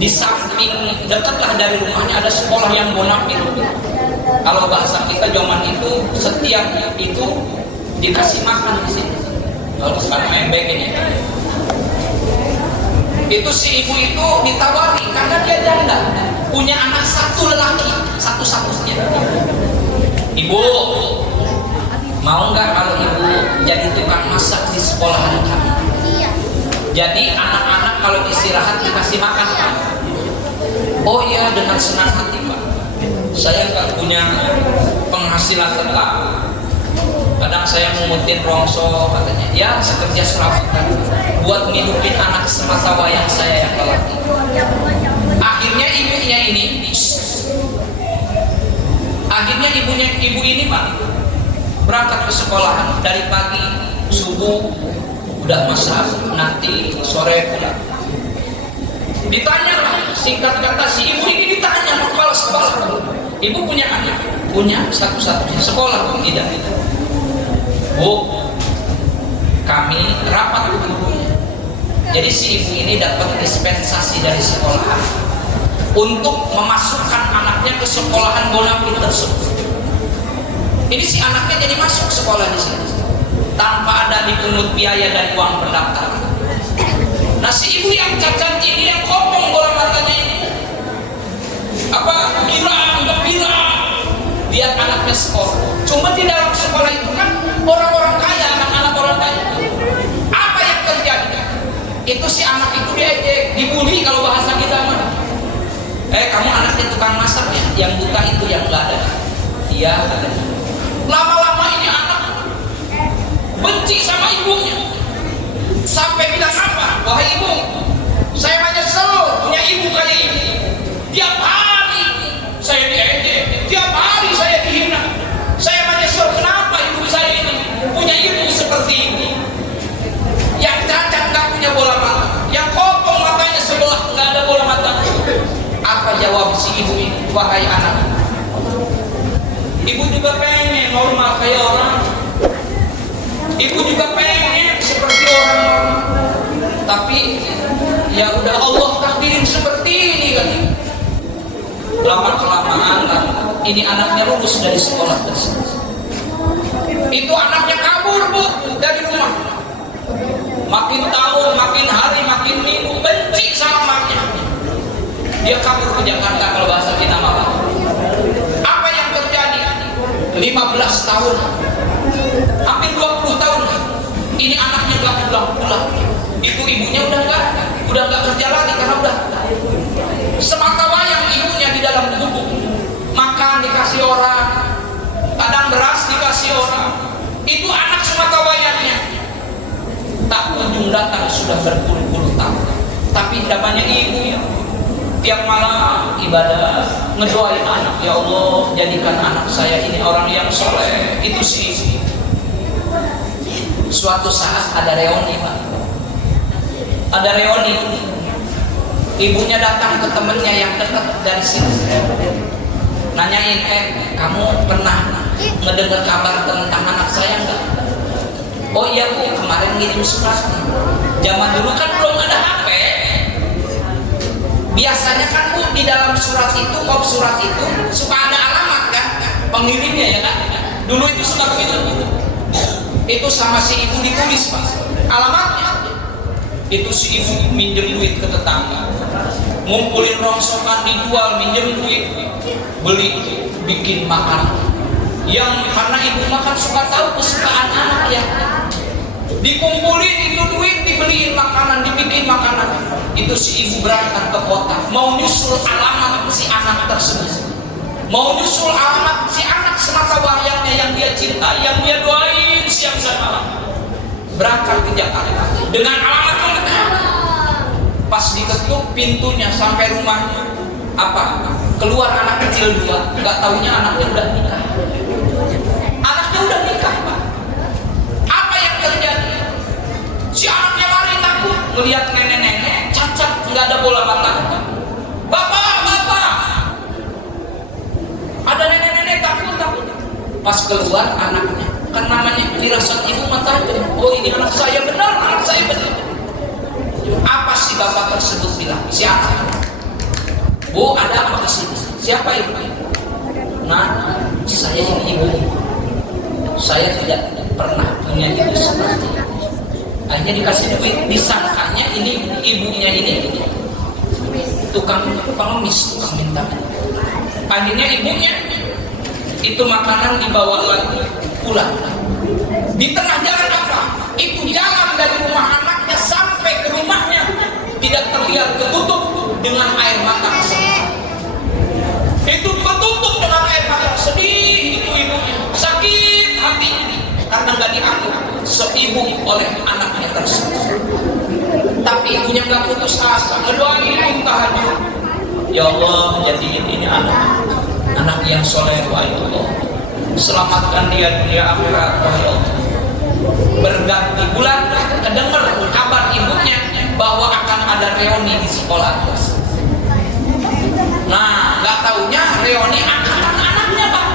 di samping dekatlah dari rumahnya ada sekolah yang bonafit. Kalau bahasa kita zaman itu setiap itu dikasih makan di sini. Kalau sekarang MBK ini. Itu si ibu itu ditawari karena dia janda, punya anak satu lelaki, satu-satunya. Ibu, mau nggak kalau ibu jadi tukang masak di sekolahan kami? Jadi anak-anak kalau istirahat dikasih makan Pak. Oh iya, dengan senang hati Pak. Saya nggak punya penghasilan tetap. Kadang saya mengutin rongso katanya, ya sekerja serabutan buat ngidupin anak semasa wayang saya yang lelaki. Akhirnya ibu ini Pak berangkat ke sekolahan dari pagi subuh udah masak, nanti sore pulang. Ditanya lah, singkat kata si ibu ini ditanya sama kepala sekolah, ibu punya anak? Punya, satu-satunya. Sekolah pun tidak. Bu, kami rapat ibunya. Jadi si ibu ini dapat dispensasi dari sekolahan untuk memasukkan anaknya ke sekolahan bonafit tersebut. Ini si anaknya jadi masuk sekolah di sini tanpa ada dipungut biaya dan uang pendaftaran. Nah si ibu yang cacat ini, yang kopong bola matanya ini, gembira, lihat anaknya sekolah. Cuma di dalam sekolah itu kan orang-orang kaya, anak-anak orang kaya. Apa yang terjadi? Itu si anak itu diejek, dibully kalau bahasa kita mah. Kamu anaknya tukang masak ya, yang buta itu yang nggak ada. Iya, ada. Lama-lama ini anak benci sama ibunya, sampai bilang apa? Wahai ibu, saya menyesal punya ibu kayak ini. Tiap hari saya diejek, tiap hari saya dihina. Saya menyesal kenapa ibu saya ini punya ibu seperti ini. Yang cacat nggak punya bola mata, yang kopong matanya sebelah nggak ada bola mata. Apa jawab si ibu ini? Wahai anak, ibu juga pengen normal kayak orang. Ibu juga pengen seperti orang, tapi ya udah Allah takdirin seperti ini kan. Lama kelamaan kan, ini anaknya lulus dari sekolah tersebut. Itu anaknya kabur Bu dari rumah. Makin tahun, makin hari, makin minggu benci sama mamanya. Dia kabur ke Jakarta kalau bahasa kita malah. Apa yang terjadi? 15 tahun, hampir 20 tahun ini anaknya gak pulang-pulang. Itu ibunya udah gak kerja lagi karena udah semata wayang ibunya di dalam gubuk. Makan dikasih orang, kadang beras tiap malam ibadah, ngedoain anak, ya Allah jadikan anak saya ini orang yang soleh. Itu sih. Suatu saat ada reuni, Pak. Ada reuni. Ibunya datang ke temennya yang dekat dari sini. Nanyain, kamu pernah ngedengar kabar tentang anak saya enggak? Oh iya Bu, kemarin ngirim surat. Zaman dulu kan belum ada HP. Biasanya kan Bu, di dalam surat itu, kop surat itu suka ada alamat kan, pengirimnya ya kan. Dulu itu suka begitu. Itu sama si ibu ditulis Pak, alamatnya. Itu si ibu minjem duit ke tetangga, ngumpulin rongsokan, dijual, minjem duit, beli, bikin makan. Yang karena ibu makan suka tahu kesukaan anak ya, dikumpulin itu duit, dibeliin makanan, dibikin makanan. Itu si ibu berangkat ke kota, mau nyusul alamat si anak tersebut, mau nyusul alamat si anak semata wayangnya yang dia cintai, yang dia doain siang dan malam. Berangkat ke Jakarta dengan alamat lengkap. Pas diketuk pintunya sampai rumahnya, apa? Keluar anak kecil dua, nggak taunya anaknya udah nikah. Anaknya udah nikah, Pak. Apa yang terjadi? Si anaknya lari takut melihat nenek-nenek cacat, nggak ada bola mata. Bapak, ada nenek-nenek takut. Pas keluar anaknya, kan namanya firasat ibu mata itu. Oh ini anak saya benar, anak saya benar. Apa si bapak tersebut bilang? Siapa? Bu, ada apa kesini? Siapa ibu? Nah, saya ini ibu. Saya tidak pernah punya ibu seperti ini. Akhirnya dikasih duit, disangkanya ini ibunya ini tukang pengemis, tukang minta. Akhirnya ibunya itu makanan dibawa lagi pulang. Di tengah jalan apa? Itu jalan dari rumah anaknya sampai ke rumahnya tidak terlihat, ketutup dengan air mata sedih. Itu ketutup dengan air mata sedih. Itu ibunya sakit hatinya karena nggak dianggap seibu oleh anaknya tersebut. Tapi ibunya nggak putus asa, ngedoain tahajud. Ya Allah, jadiin ini anak yang soleh, ya Allah. Selamatkan dia dunia akhirat, ya Allah. Berganti bulan kedengar kabar ibunya bahwa akan ada reuni di sekolah. Nah, nggak taunya reuni angkatan anaknya, Pak.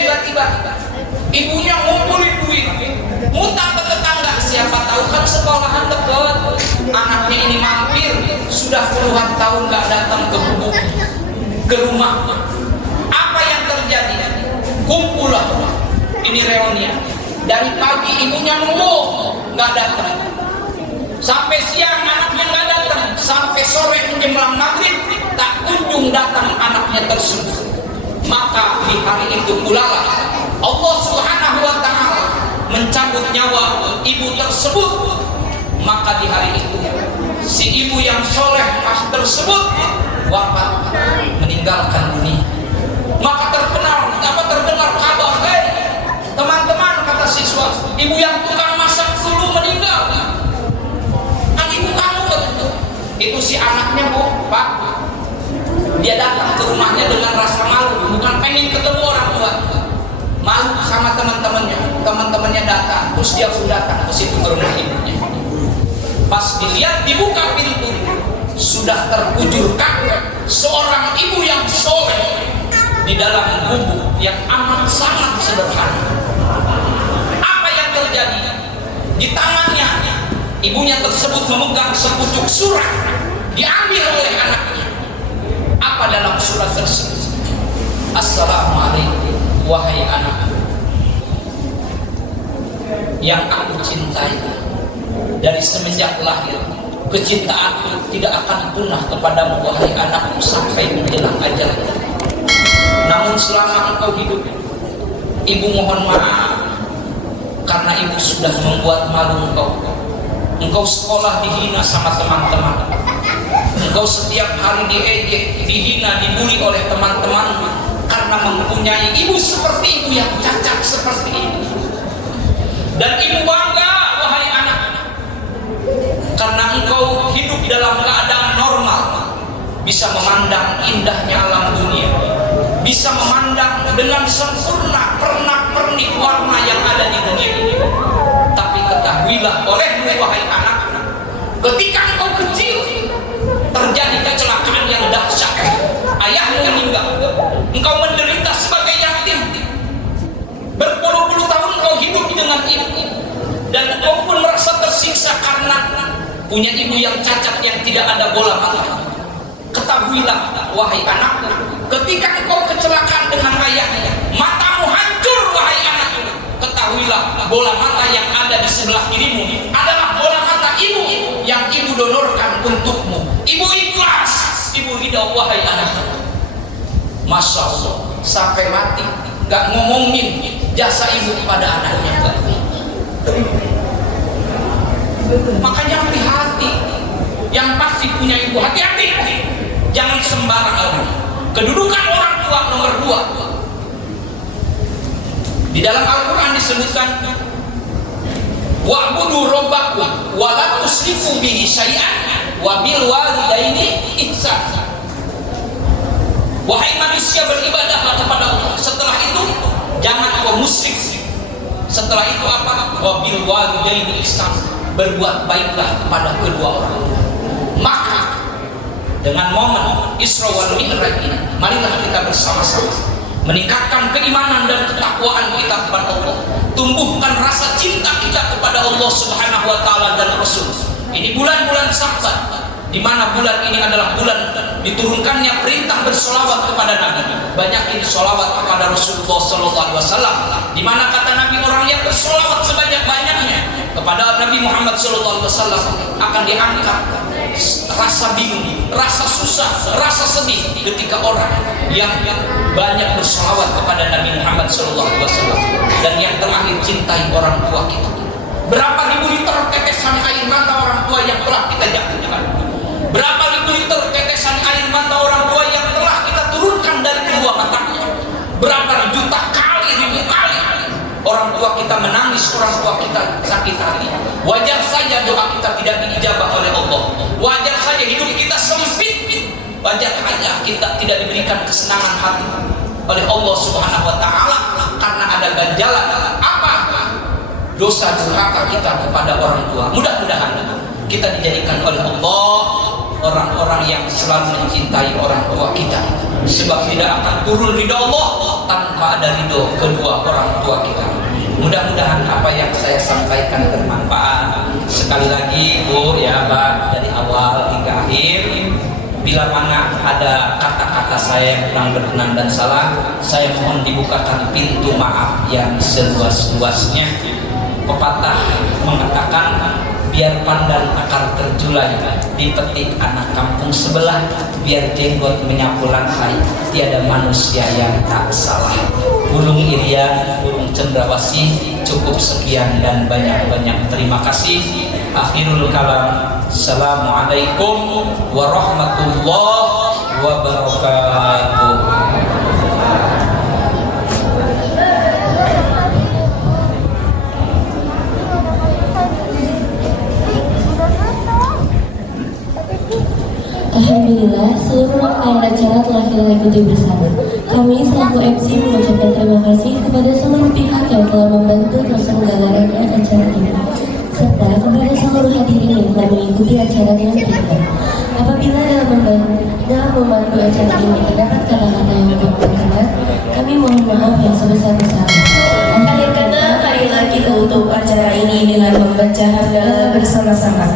Tiba-tiba ibunya ngumpulin duit, ngutang ke tetangga. Siapa tahu kan sekolahan dekat, anaknya ini mampir, sudah puluhan tahun nggak datang ke rumah. Apa yang terjadi? Kumpulah ini reuni. Dari pagi ibunya nunggu nggak datang, sampai siang anaknya nggak datang, sampai sore menjelang maghrib tak kunjung datang anaknya tersebut. Maka di hari itu pula Allah Subhanahu wa Ta'ala mencabut nyawa ibu tersebut. Maka di hari itu si ibu yang soleh tersebut wafat, meninggalkan dunia. Maka terdengar kabar, teman-teman, kata siswa, ibu yang tukang masak dulu meninggal. Kan ibu kamu betul. Itu si anaknya, Bu, Pak. Dia datang ke rumahnya dengan rasa malu, bukan pengen ketemu orang tua. Malu sama teman-temannya datang, terus dia pun datang ke situ ke rumah ibunya. Pas dilihat, dibuka pintu, sudah terkujur kaget seorang ibu yang soleh di dalam gubuk yang amat sangat sederhana. Apa yang terjadi? Di tangannya ibunya tersebut memegang sepucuk surat, diambil oleh anaknya. Apa dalam surat tersebut? Assalamualaikum wahai anak yang aku cintai. Dari semenjak lahir, kecintaanku tidak akan punah kepadamu wahai anakku sampai menjelang ajal. Namun selama engkau hidup, ibu mohon maaf karena ibu sudah membuat malu engkau. Engkau sekolah dihina sama teman-teman. Engkau setiap hari diejek, dihina, dibully oleh teman-teman karena mempunyai ibu seperti ibu yang cacat seperti itu. Dan ibu bangga wahai anak, karena engkau hidup dalam keadaan normal, bisa memandang indahnya alam dunia, bisa memandang dengan sempurna pernak-pernik warna yang ada di dunia ini. Tapi ketahuilah olehmu wahai anak, ketika engkau kecil terjadi kecelakaan yang dahsyat, ayahmu meninggal, engkau menderita sebagai yatim, berpuluh-puluh tahun engkau hidup dengan ibu, dan engkau pun merasa tersiksa karena punya ibu yang cacat yang tidak ada bola mata. Ketahuilah wahai anakku, ketika engkau kecelakaan dengan ayahnya, matamu hancur wahai anakku. Ketahuilah bola mata yang ada di sebelah kirimu adalah bola mata ibu yang ibu donorkan untukmu. Ibu ikhlas, ibu ridha wahai anakku. Masya Allah, sampai mati gak ngomongin jasa ibu kepada anaknya. Makanya hati-hati, yang pasti punya ibu hati-hati, jangan sembarangan. Kedudukan orang tua nomor 2. Di dalam Al-Quran disebutkan, wa'budu rabbakum wa la tusyriku bihi syai'an wa bil walidaini ihsana. Wahai manusia, beribadahlah kepada Allah. Setelah itu jangan kau musyrik. Setelah itu apa? Wa bil walidaini ihsana. Berbuat baiklah kepada kedua orang. Maka dengan momen Isra wal Mi'raj ini, marilah kita bersama-sama meningkatkan keimanan dan ketakwaan kita kepada Allah, tumbuhkan rasa cinta kita kepada Allah Subhanahu wa taala dan Rasul. Ini bulan-bulan Sya'ban, di mana bulan ini adalah bulan diturunkannya perintah bersolawat kepada Nabi. Banyakin solawat kepada Rasulullah sallallahu alaihi wasallam, di mana kata Nabi, orang yang bersolawat sebanyak-banyaknya kepada Nabi Muhammad sallallahu alaihi wasallam akan diangkat rasa bingung, rasa susah, rasa sedih ketika orang yang banyak bersolawat kepada Nabi Muhammad sallallahu alaihi wasallam. Dan yang terakhir, cintai orang tua kita. Berapa ribu liter tetesan air mata orang tua yang telah kita jatuhkan? Berapa ribu liter tetesan air mata orang tua yang telah kita turunkan dari kedua matanya? Berapa juta kali, ribu kali orang tua kita menangis, orang tua kita sakit hati. Wajar saja doa kita tidak diijabah oleh Allah. Wajar saja hidup kita sempit. Wajar saja kita tidak diberikan kesenangan hati oleh Allah Subhanahu wa taala karena ada ganjalan apa? Dosa durhaka kita kepada orang tua. Mudah-mudahan kita dijadikan oleh Allah orang-orang yang selalu mencintai orang tua kita, sebab tidak akan turun ridha Allah tanpa ada ridha kedua orang tua kita. Mudah-mudahan apa yang saya sampaikan bermanfaat. Sekali lagi Bu ya Pak, dari awal hingga akhir, bila mana ada kata-kata saya yang kurang berkenan dan salah, saya mohon dibukakan pintu maaf yang seluas-luasnya. Pepatah mengatakan, biar pandan akar terjulai, dipetik anak kampung sebelah, biar jenggot menyapu lantai, tiada manusia yang tak salah. Burung Irian, burung cendrawasih, cukup sekian dan banyak-banyak terima kasih. Akhirul kalam, assalamualaikum warahmatullahi wabarakatuh. Alhamdulillah, seluruh rangkaian acara telah kita ikuti bersama. Kami selaku MC mengucapkan terima kasih kepada seluruh pihak yang telah membantu terselenggaranya acara ini, serta kepada seluruh hadirin yang telah mengikuti acara dengan kita. Apabila dalam memandu acara ini terdapat kata-kata yang kurang berkenan, kami mohon maaf yang sebesar-besarnya. Akhir kata, marilah kita tutup acara ini dengan membaca hamdalah bersama-sama.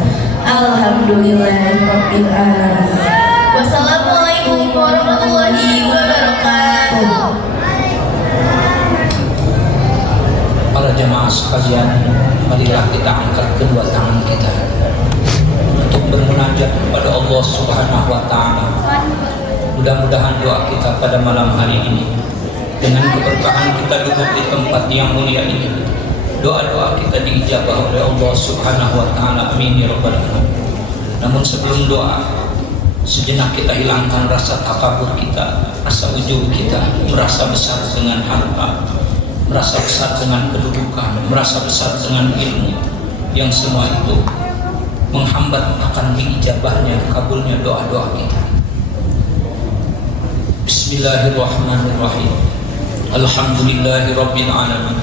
Alhamdulillahirabbil alamin. Wassalamualaikum warahmatullahi wabarakatuh. Para jemaah sekalian, marilah kita angkat kedua tangan kita untuk bermunajat kepada Allah Subhanahu wa taala. Mudah-mudahan doa kita pada malam hari ini, dengan keberkahan kita duduk di tempat yang mulia ini, doa-doa kita diijabah oleh Allah Subhanahu wa taala. Amin ya rabbal alamin. Namun sebelum doa, sejenak kita hilangkan rasa takabur kita, rasa ujub kita, merasa besar dengan harta, merasa besar dengan kedudukan, merasa besar dengan ilmu, yang semua itu menghambat akan diijabahnya, kabulnya doa-doa kita. Bismillahirrahmanirrahim. Alhamdulillahi rabbil alamin.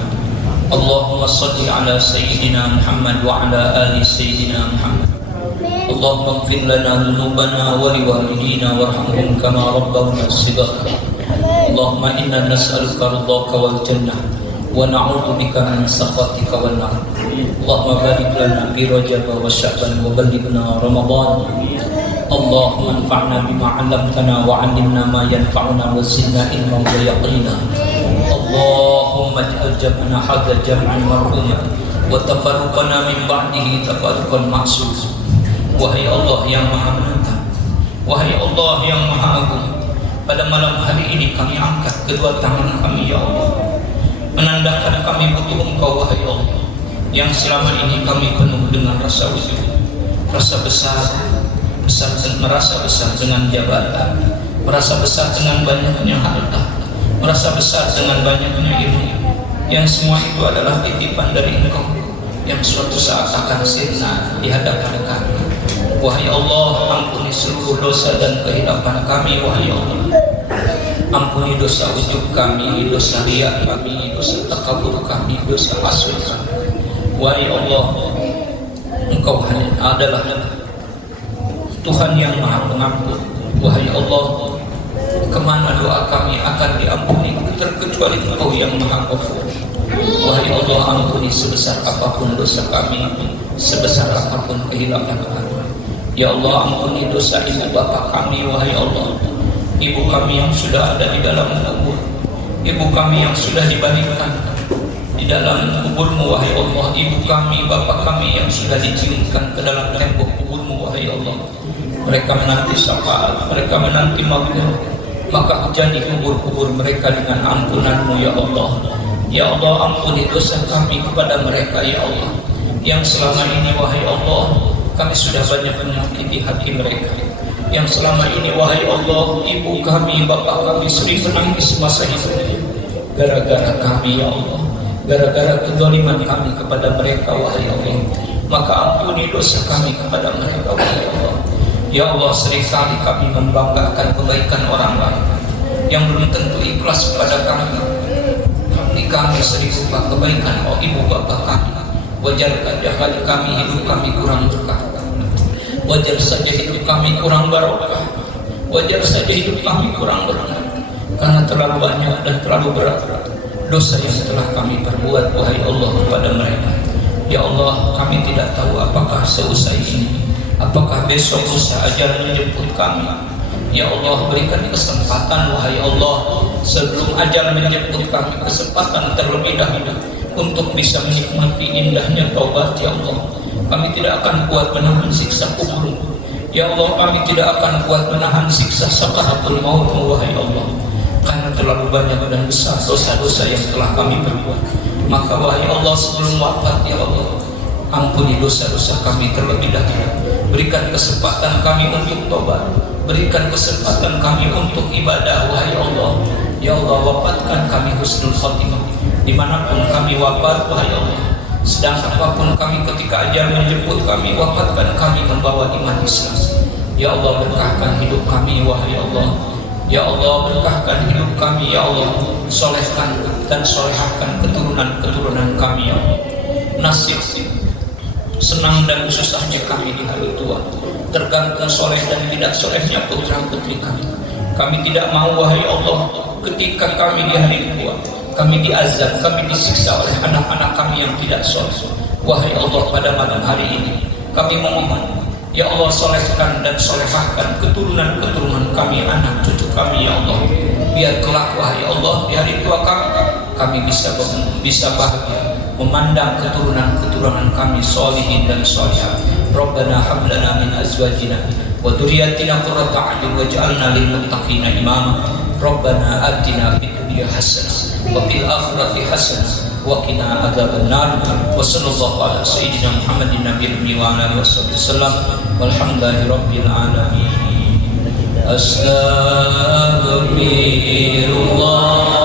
Allahumma salli ala sayyidina Muhammad wa ala ali sayyidina Muhammad. Allahumma ighfir lana dhunubana wa liwalidina warhamhum kama rabbawna shighara. Allahumma inna nas'aluka ridhaka wal jannah wa na'udzu bika min sakhatika wan nar. Allahumma barik lana bi Rajab wa Sya'ban wa ballighna Ramadan. Allahumma anfa'na bima 'allamtana wa 'allimna ma yanfa'una wa zidna ilman wa yaqina. Allahumma ij'al jam'ana hadha jam'an marhuma wa tafarruqana min ba'dihi tafarruqan ma'sum. Wahai Allah yang Maha Menentukan, wahai Allah yang Maha Agung, pada malam hari ini kami angkat kedua tangan kami ya Allah, menandakan kami butuh Engkau wahai Allah, yang selama ini kami penuh dengan rasa ujub, rasa besar, merasa besar dengan jabatan, merasa besar dengan banyaknya harta, merasa besar dengan banyaknya ilmu, yang semua itu adalah titipan dari Engkau yang suatu saat akan sirna di hadapan kami. Wahai Allah, ampuni seluruh dosa dan kehilapan kami wahai Allah. Ampuni dosa ujub kami, dosa riya kami, dosa takabur kami, dosa hasud kami. Wahai Allah, Engkau hanya adalah Tuhan yang Maha Pengampun. Wahai Allah, kemana doa kami akan diampuni terkecuali Engkau yang Maha Ghafur. Wahai Allah, ampuni sebesar apapun dosa kami, sebesar apapun kehilapan kami. Ya Allah, ampuni dosa ibu bapa kami wahai Allah. Ibu kami yang sudah ada di dalam kubur, ibu kami yang sudah dibaringkan di dalam kuburmu wahai Allah. Ibu kami, bapa kami yang sudah diciumkan ke dalam tembok kuburmu wahai Allah. Mereka menanti syafaat, mereka menanti maghfirah, maka hujani kubur-kubur mereka dengan ampunanmu ya Allah. Ya Allah, ampuni dosa kami kepada mereka ya Allah, yang selama ini wahai Allah kami sudah banyak menyakiti hati mereka, yang selama ini wahai Allah ibu kami, bapak kami sering menangis masa hidupnya gara-gara kami ya Allah, gara-gara kezaliman kami kepada mereka wahai Allah. Maka ampuni dosa kami kepada mereka wahai Allah. Ya Allah, seringkali kami membanggakan kebaikan orang lain yang belum tentu ikhlas kepada kami. Kami sering lupa kebaikan ibu bapak kami. Wajar saja kami hidup kami kurang berkah, wajar saja hidup kami kurang barokah, wajar saja hidup kami kurang berkah, karena terlalu banyak dan terlalu berat dosa yang telah kami perbuat wahai Allah kepada mereka. Ya Allah, kami tidak tahu apakah seusai ini, apakah besok lusa ajal menjemput kami. Ya Allah, berikan kesempatan wahai Allah sebelum ajal menjemput kami, kesempatan terlebih dahulu untuk bisa menikmati indahnya taubat ya Allah. Kami tidak akan kuat menahan siksa kubur. Ya Allah, kami tidak akan kuat menahan siksa sakaratul maut wahai Allah, karena terlalu banyak dan besar dosa-dosa yang telah kami perbuat. Maka wahai Allah, sebelum wafat ya Allah, ampuni dosa-dosa kami terlebih dahulu. Berikan kesempatan kami untuk taubat, berikan kesempatan kami untuk ibadah wahai Allah. Ya Allah, wafatkan kami husnul khatimah dimanapun kami wafat wahai Allah. Sedang apapun kami ketika ajal menjemput kami, wafatkan kami membawa iman Islam. Ya Allah, berkahkan hidup kami wahai Allah. Ya Allah, berkahkan hidup kami ya Allah. Solehkan dan solehkan keturunan-keturunan kami ya Allah. Nasib senang dan susahnya kami di hari tua tergantung soleh dan tidak solehnya putra putri kami. Kami tidak mau wahai Allah ketika kami di hari tua kami diazab, kami disiksa oleh anak-anak kami yang tidak soleh. Wahai Allah, pada malam hari ini kami memohon ya Allah, solehkan dan solehkan keturunan-keturunan kami, anak cucu kami ya Allah, biar kelak wahai Allah di hari tua kami bisa bahagia memandang keturunan-keturunan kami solihin dan solihah. Rabbana hab lana min azwajina wa dzurriyyatina qurrata a'yun waj'alna lil muttaqina imama. Rabbana atina fid dunya hasanah wa fil akhirati hasanah wa qina adzabannar. Wa sallallahu ala sayyidina Muhammadin nabiyyi wa ala alihi wasallam. Walhamdulillahi rabbil alamin. Astaghfirullah.